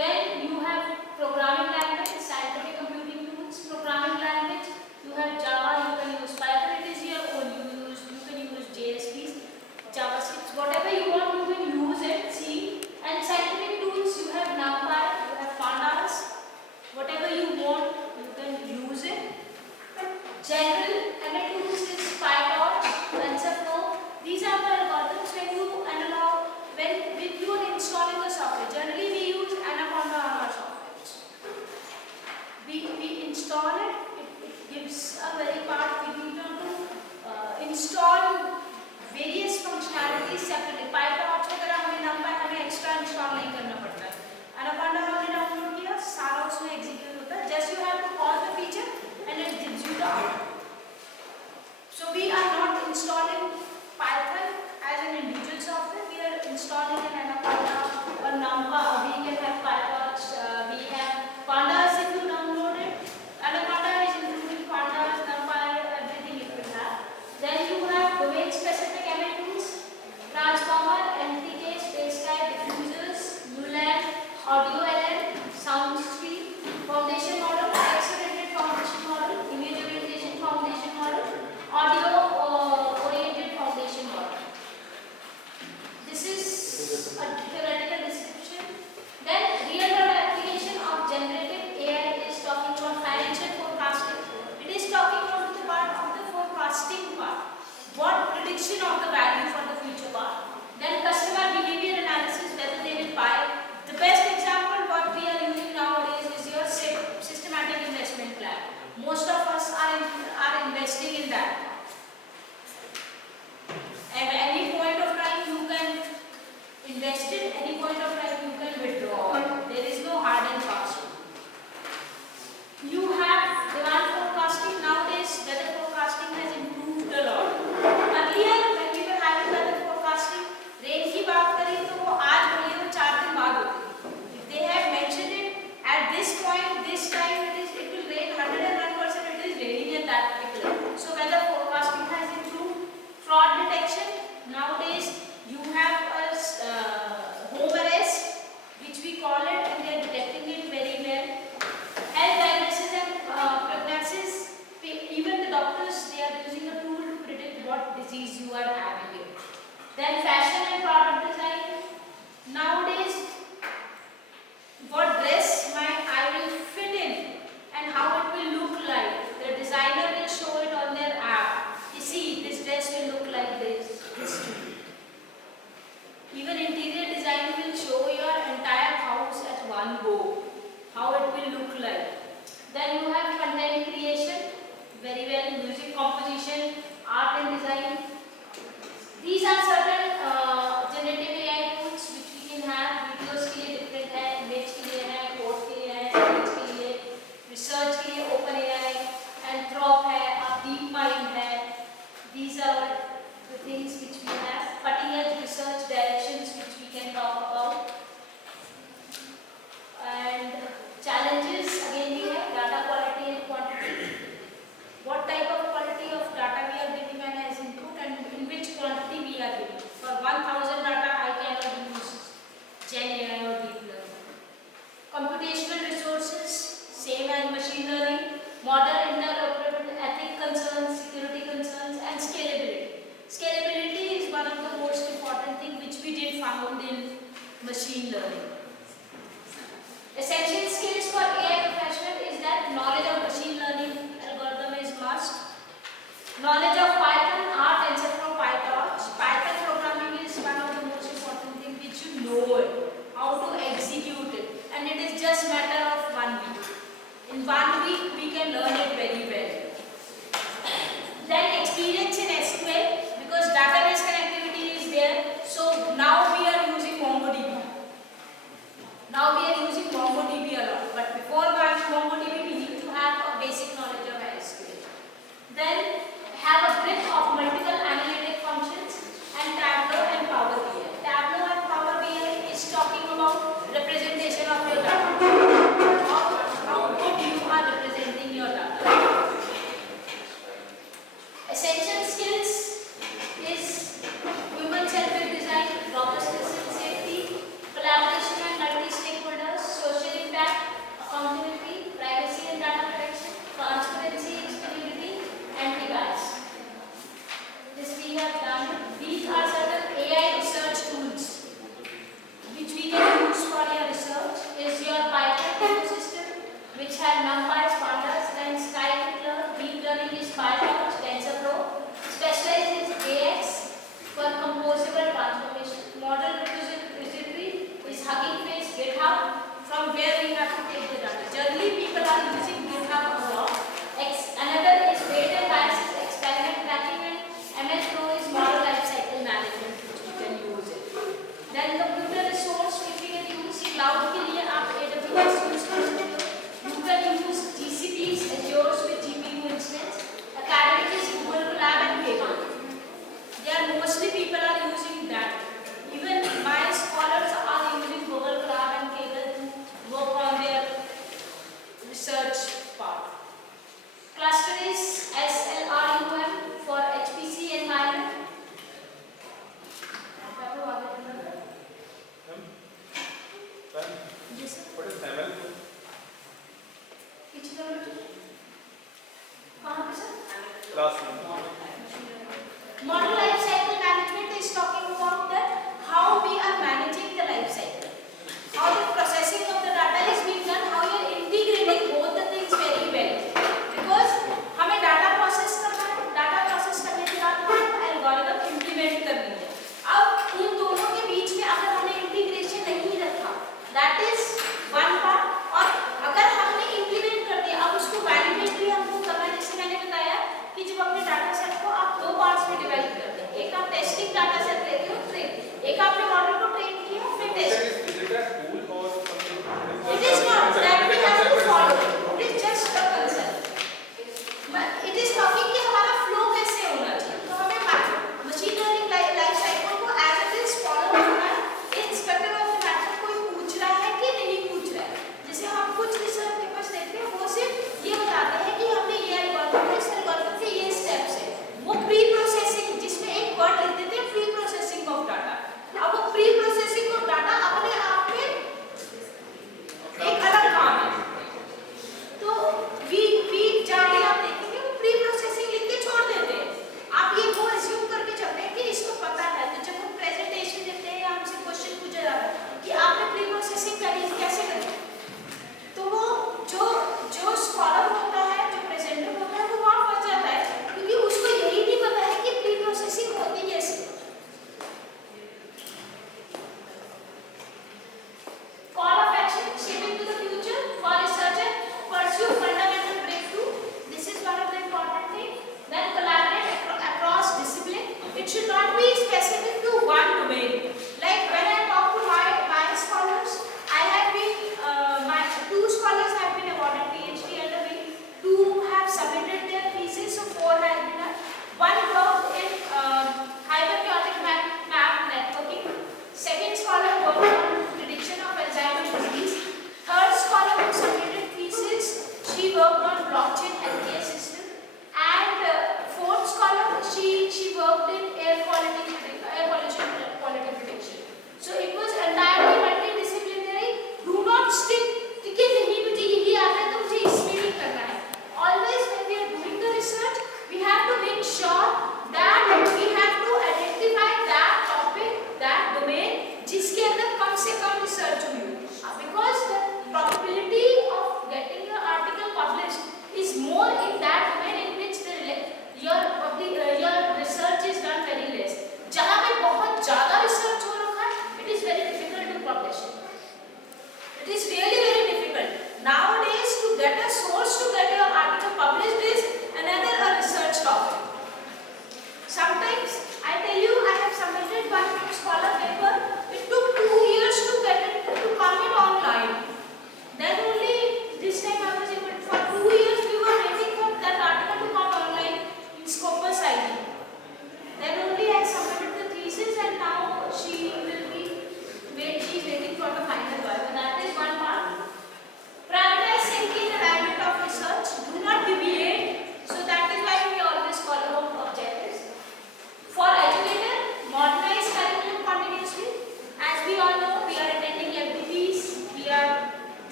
Then you have programming language, scientific computing tools, programming language. You have Java, you can use Python, it is your own. You can use JSPs, JavaScript, whatever you want, you can use it. See, and scientific tools, you have NumPy, you have Pandas, whatever you want, you can use it. General ML tools is PyTorch, TensorFlow. These are the algorithms when you analog, when you are installing the software. Generally, we use Anaconda on our software. We install it. It gives a very part. We need to install various functionalities separately. PyTorch वगैरह हमें NumPy हमें extra install नहीं करना पड़ता है. Anaconda हमने download किया, सारा उसमें execute होता है. Just you have to call the feature and it gives you the output. So we are not installing Python as an individual software. We are installing an Anaconda or NumPy. We can have PyTorch. We have Pandas if you download it. Anaconda is including Pandas, NumPy, everything it will have. Then you have domain-specific ML tools, transformer, NTK, spacetime, diffusers, Newland, audio LM, sound stream, foundation model, text-oriented foundation model, image-orientation foundation model, audio-oriented foundation model. This is a theoretical description. Then real-world application of generative AI is talking about financial forecasting. It is talking about the part of the forecasting part. What prediction of the value for the future part. Then customer behavior analysis, whether they will buy. The best example what we are using nowadays is your systematic investment plan. Most of us are investing in that. At any point of time you can invest it, any point of time you can withdraw. There is no hard and fast rule. You have demand forecasting. Nowadays weather forecasting has improved a lot. Earlier when we were having weather forecasting, rain की बात करें तो वो आज बोलिए तो 4 दिन बाद होती है. If they have mentioned it at this point, this time it will rain 101%. It is raining at that particular. So weather forecasting has improved. Fraud detection. Nowadays you have a home arrest, which we call it, and they are detecting it very well. Health diagnosis and prognosis. Even the doctors, they are using a tool to predict what disease you are having. Then fashion and product design. Nowadays, what dress I will fit in and how it will look like. The designer will show it on their app. You see, this dress will look like this. Even interior design will show your entire house at one go, how it will look like. Then you have content creation, very well, music composition, art and design. These are certain generative AI tools which we can have. Videos के लिए different है, image के लिए है, code के लिए है, speech के लिए, research के लिए OpenAI, Anthropic है, DeepMind है. These are the things which we have. Cutting edge research directions which we can talk about. And challenges again we have data quality and quantity. What type of quality of data we are giving and as input, and in which quantity we are giving. For 1000 data I cannot use Gen AI or deep learning. Computational resources, same as machine learning. Model interoperability, ethic concerns, security concerns, and scalability. Scalability is one of the most important things which we did found in machine learning. Essential skills for AI professional is that knowledge of machine learning algorithm is must. Knowledge of Python, R, TensorFlow, PyTorch. Python programming is one of the most important things which you know it, how to execute it, and it is just matter of 1 week. In 1 week we can learn it very well. Then experience in SQL, because database connectivity is there. So now we are using MongoDB. Now we are using MongoDB a lot. But before MongoDB, we need to have a basic knowledge of SQL. Then have a grip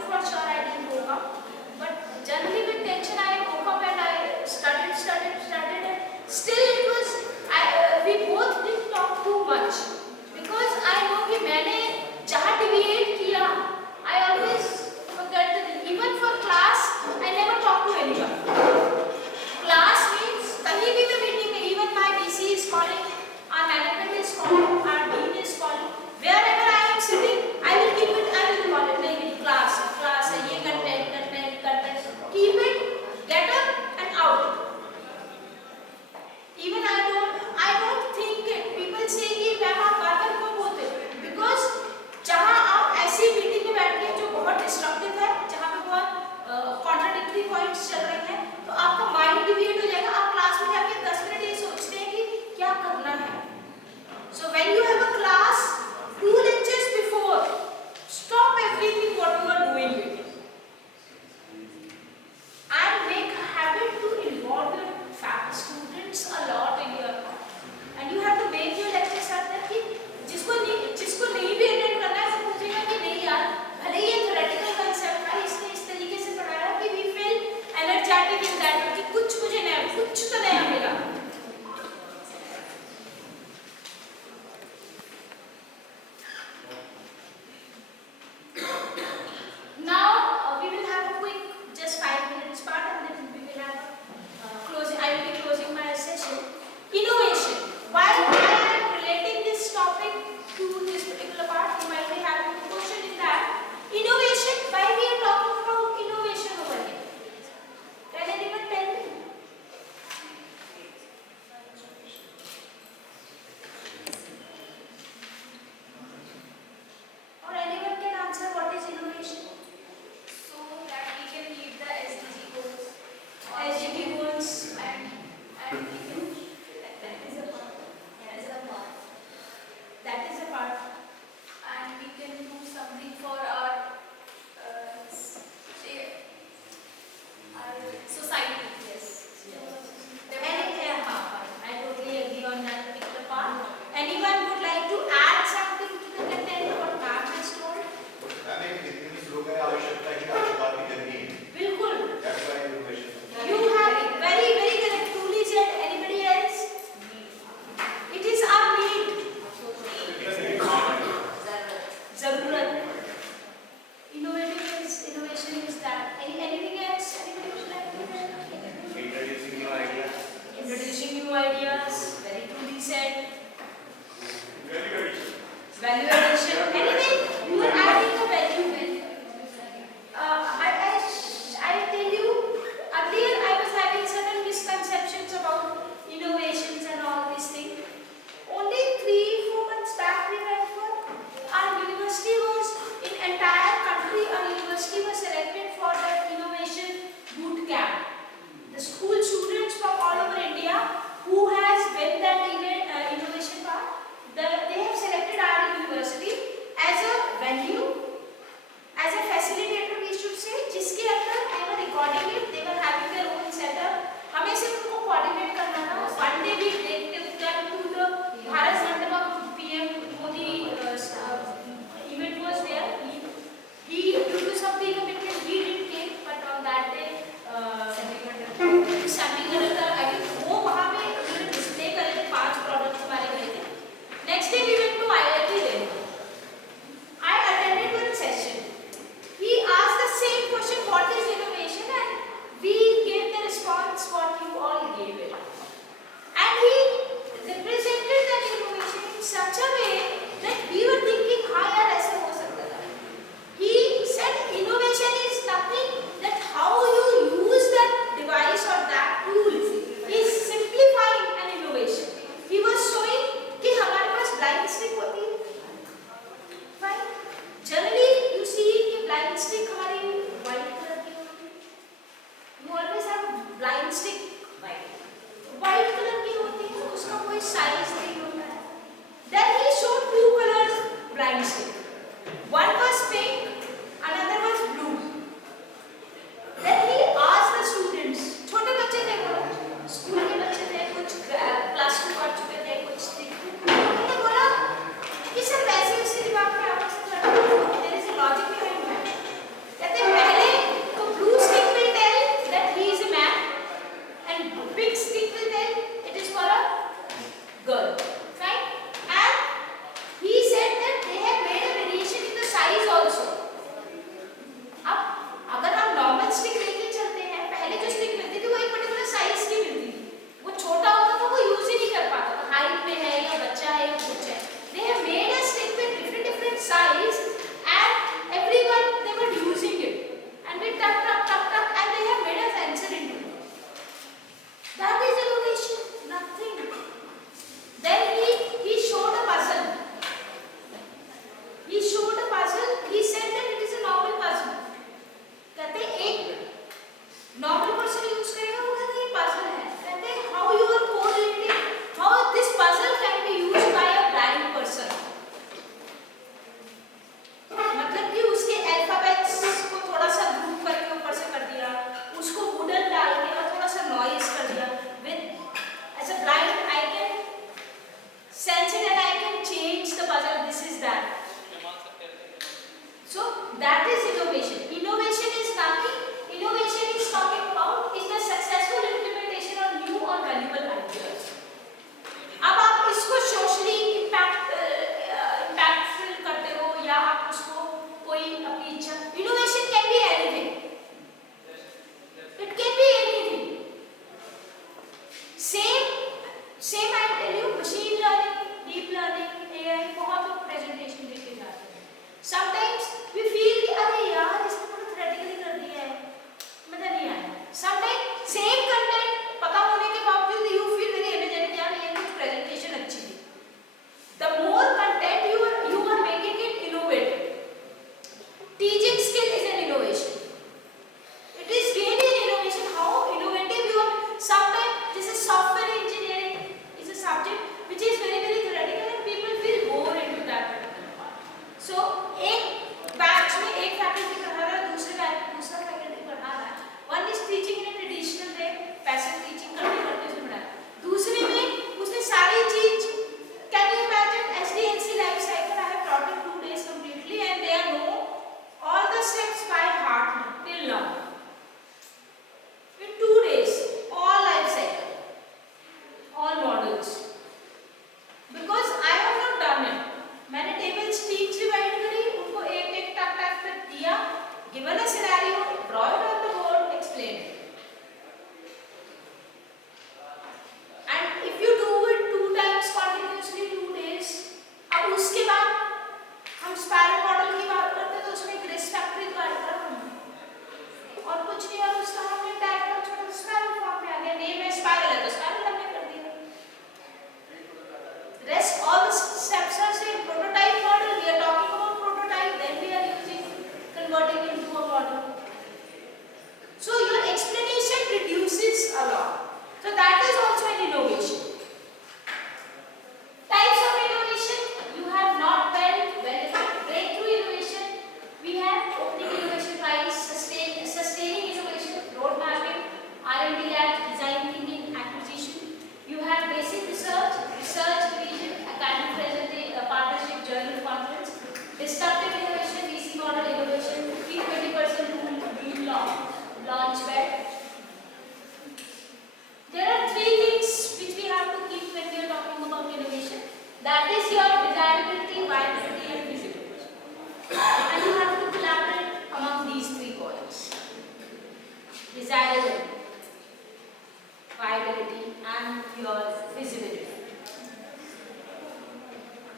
morning for sure I didn't woke up, but generally with tension I woke up and I studied, and still it was, we both didn't talk too much because I know कि मैंने जहाँ deviate किया, I always forget that even for class I never talk to anyone. Class means कहीं भी मैं meeting में, even my DC is calling, our management is calling, our dean is calling, wherever I am sitting, I will call it नहीं class है ये content, keep it So that is innovation. Innovation is nothing. Innovation is talking about is the successful implementation of new or valuable ideas. अब आप इसको socially impactful करते हो या आप उसको कोई अपनी इच्छा, innovation can be anything, it can be anything. Same I tell you, machine learning, deep learning, AI, बहुत लोग प्रेजेंटेशन देके जाते हैं. समटाइम्स वी फील कि अरे यार इसने पूरा थ्योरेटिकली कर दिया है, मजा नहीं आया. समटाइम्स सेम कंटेंट पता होने के बावजूद यू फील वेरी एनर्जेटिक, यार ये कुछ प्रेजेंटेशन अच्छी थी. The more content you are making it innovative. Teaching skill is an innovation. It is really an innovation. How innovative you are. Sometimes this is software engineering is a subject which is very theoretical and people feel bored into that particular part. So एक batch में एक faculty पढ़ा रहा है, दूसरा faculty पढ़ा रहा है. One is teaching in a traditional way, passive teaching करते उसने पढ़ाया. दूसरे में उसने सारी चीज, can you imagine SDLC life cycle I have taught in 2 days completely and they know all the steps by heart till now. In 2 days, all life cycle, all models. Because I have not done it. मैंने tables teams divide करी, उनको एक टक पे दिया, given a scenario, draw it on the board, explain it. And if you do it 2 times continuously 2 days, अब उसके बाद हम स्पाइरल मॉडल की बात करते हैं तो उसमें एक रिस्क फैक्टर दिखाई था और कुछ नहीं, और उसका हमने डायग्राम छोटा स्पाइरल फॉर्म में आ गया. नेम है स्पाइरल है तो स्पाइरल हमने कर दिया. Rest all the steps are same. Prototype model, we are talking about prototype, then we are using converting into a model. So your explanation reduces a lot. So that is also an innovation. Types of innovation, you have not breakthrough innovation, we have opening innovation prize, sustaining innovation, road mapping, R&D lab, design thinking, acquisition. You have basic research division, academic partnership, journal conference, disruptive innovation, VC model innovation, 15-20% rule, launchpad. There are 3 things which we have to keep when we are talking about innovation. That is your desirability, viability and feasibility. And you have to collaborate among these 3 points. Desirability, viability and your feasibility.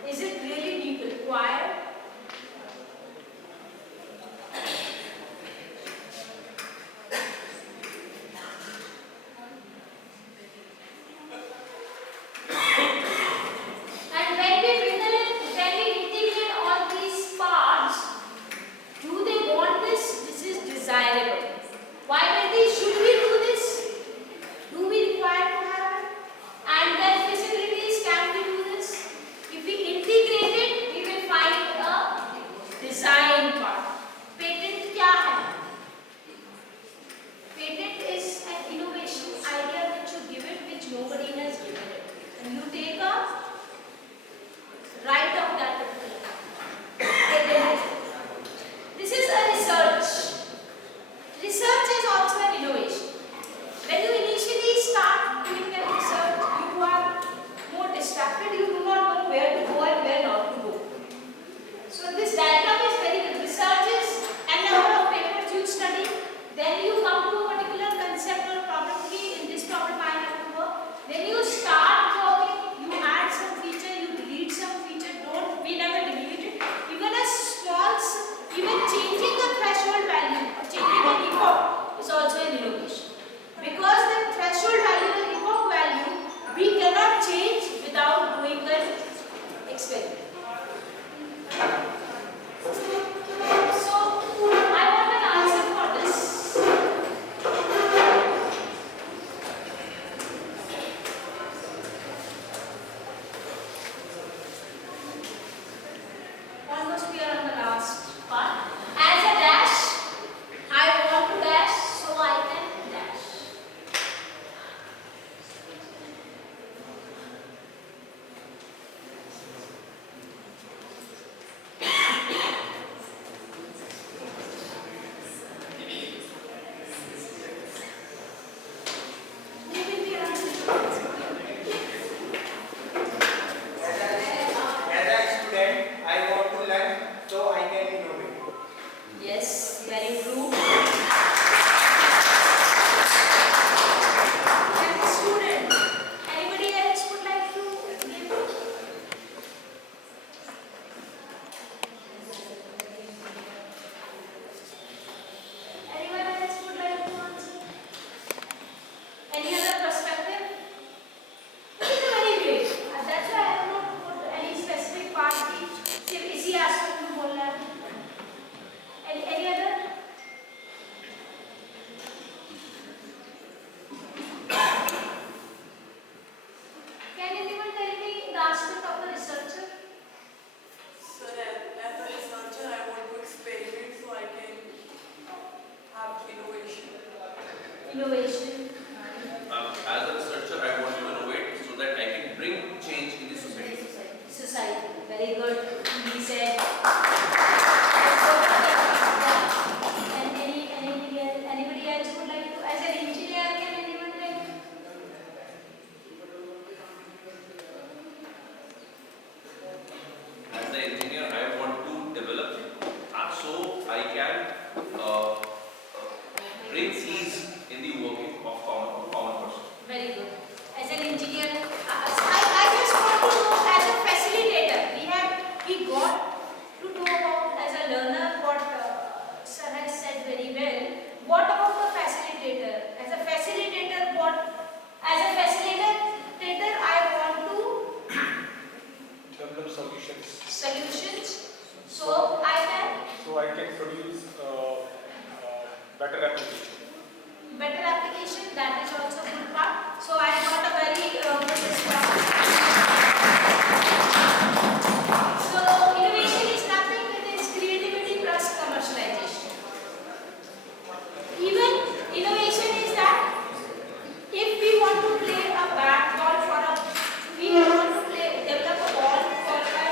Is it really required? And when we integrate all these parts, do they want this? This is desirable. Viability, should we do this? Do we require to have it? And then feasibilities, can we do this? If we integrate it, we will find a design part. Patent क्या है? Patent is an innovation idea which you give it, which nobody has given it. And you take a right of that particular patent. This is a research. Research is also an innovation. When you initially start doing a research, you are more distracted, you do not know where to go and where not to go. So this diagram is very good. Research is a number of papers you study, then you come to a particular concept or problem. In this problem I have to work. Then you start working, you add some feature, you delete some feature. We never delete it. Even a small, even changing the threshold value or changing an epoch is also an innovation. Because the threshold value and epoch value we cannot change without doing the experiment. So I want an answer for this. Almost we are on the last part. As a Innovation. As a researcher, I want to innovate so that I can bring change in the society. Society. Very good. He said. And anybody else would like to, as an engineer, can anyone like? As an engineer, I want to develop so I can bring ease in the working of common person. Very good. As an engineer, I just want to know, as a facilitator, we got to know about, as a learner, what Sir has said very well. What about the facilitator? As a facilitator, I want to Develop solutions. solutions. So I So I can produce better application. can better application. That is also a good part. So I got a very good response. So innovation is nothing but its creativity plus commercialization. Even innovation is that if we want to play a bat ball we want to develop a ball for a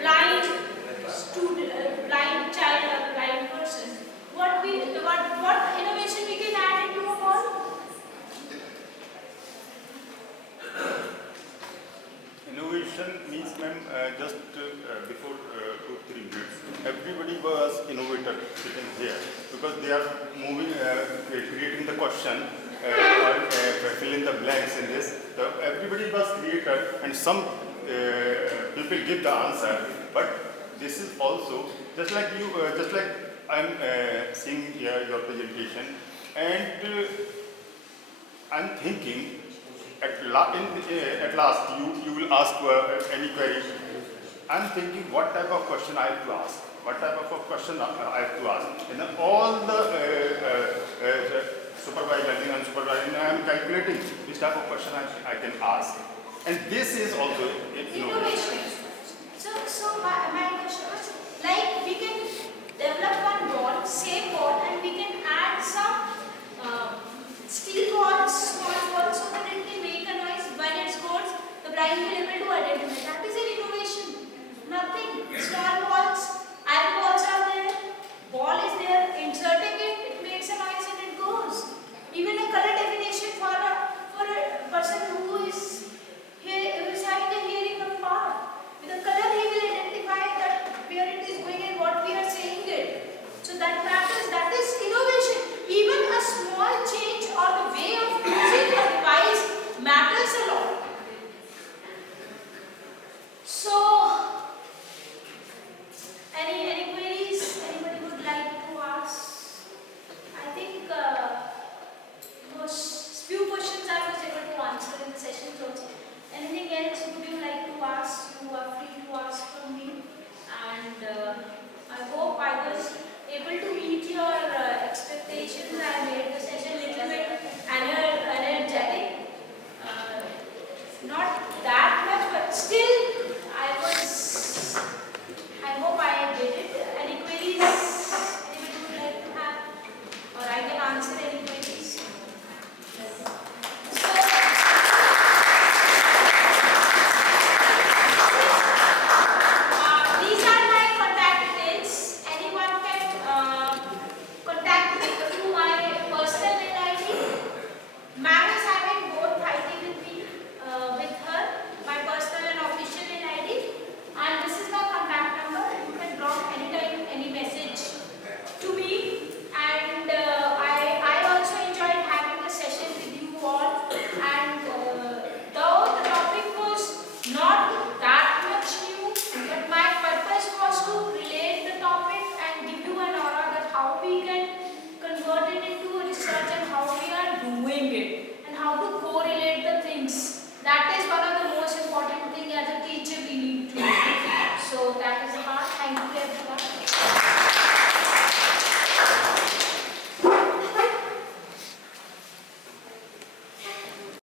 blind student, blind child or blind person, what innovation we can add into a ball? Innovation means, ma'am, just before 2-3 minutes, everybody was innovator sitting here because they are moving, creating the question or fill in the blanks in this. So everybody was creator and some people give the answer, but this is also just like you, just like I'm seeing here your presentation, and I'm thinking. At last, you will ask any query. I'm thinking what type of question I have to ask. What type of a question I have to ask. And then all the supervised learning and supervised learning, I am calculating this type of question I can ask. And this is also Innovation. So my question was, like we can develop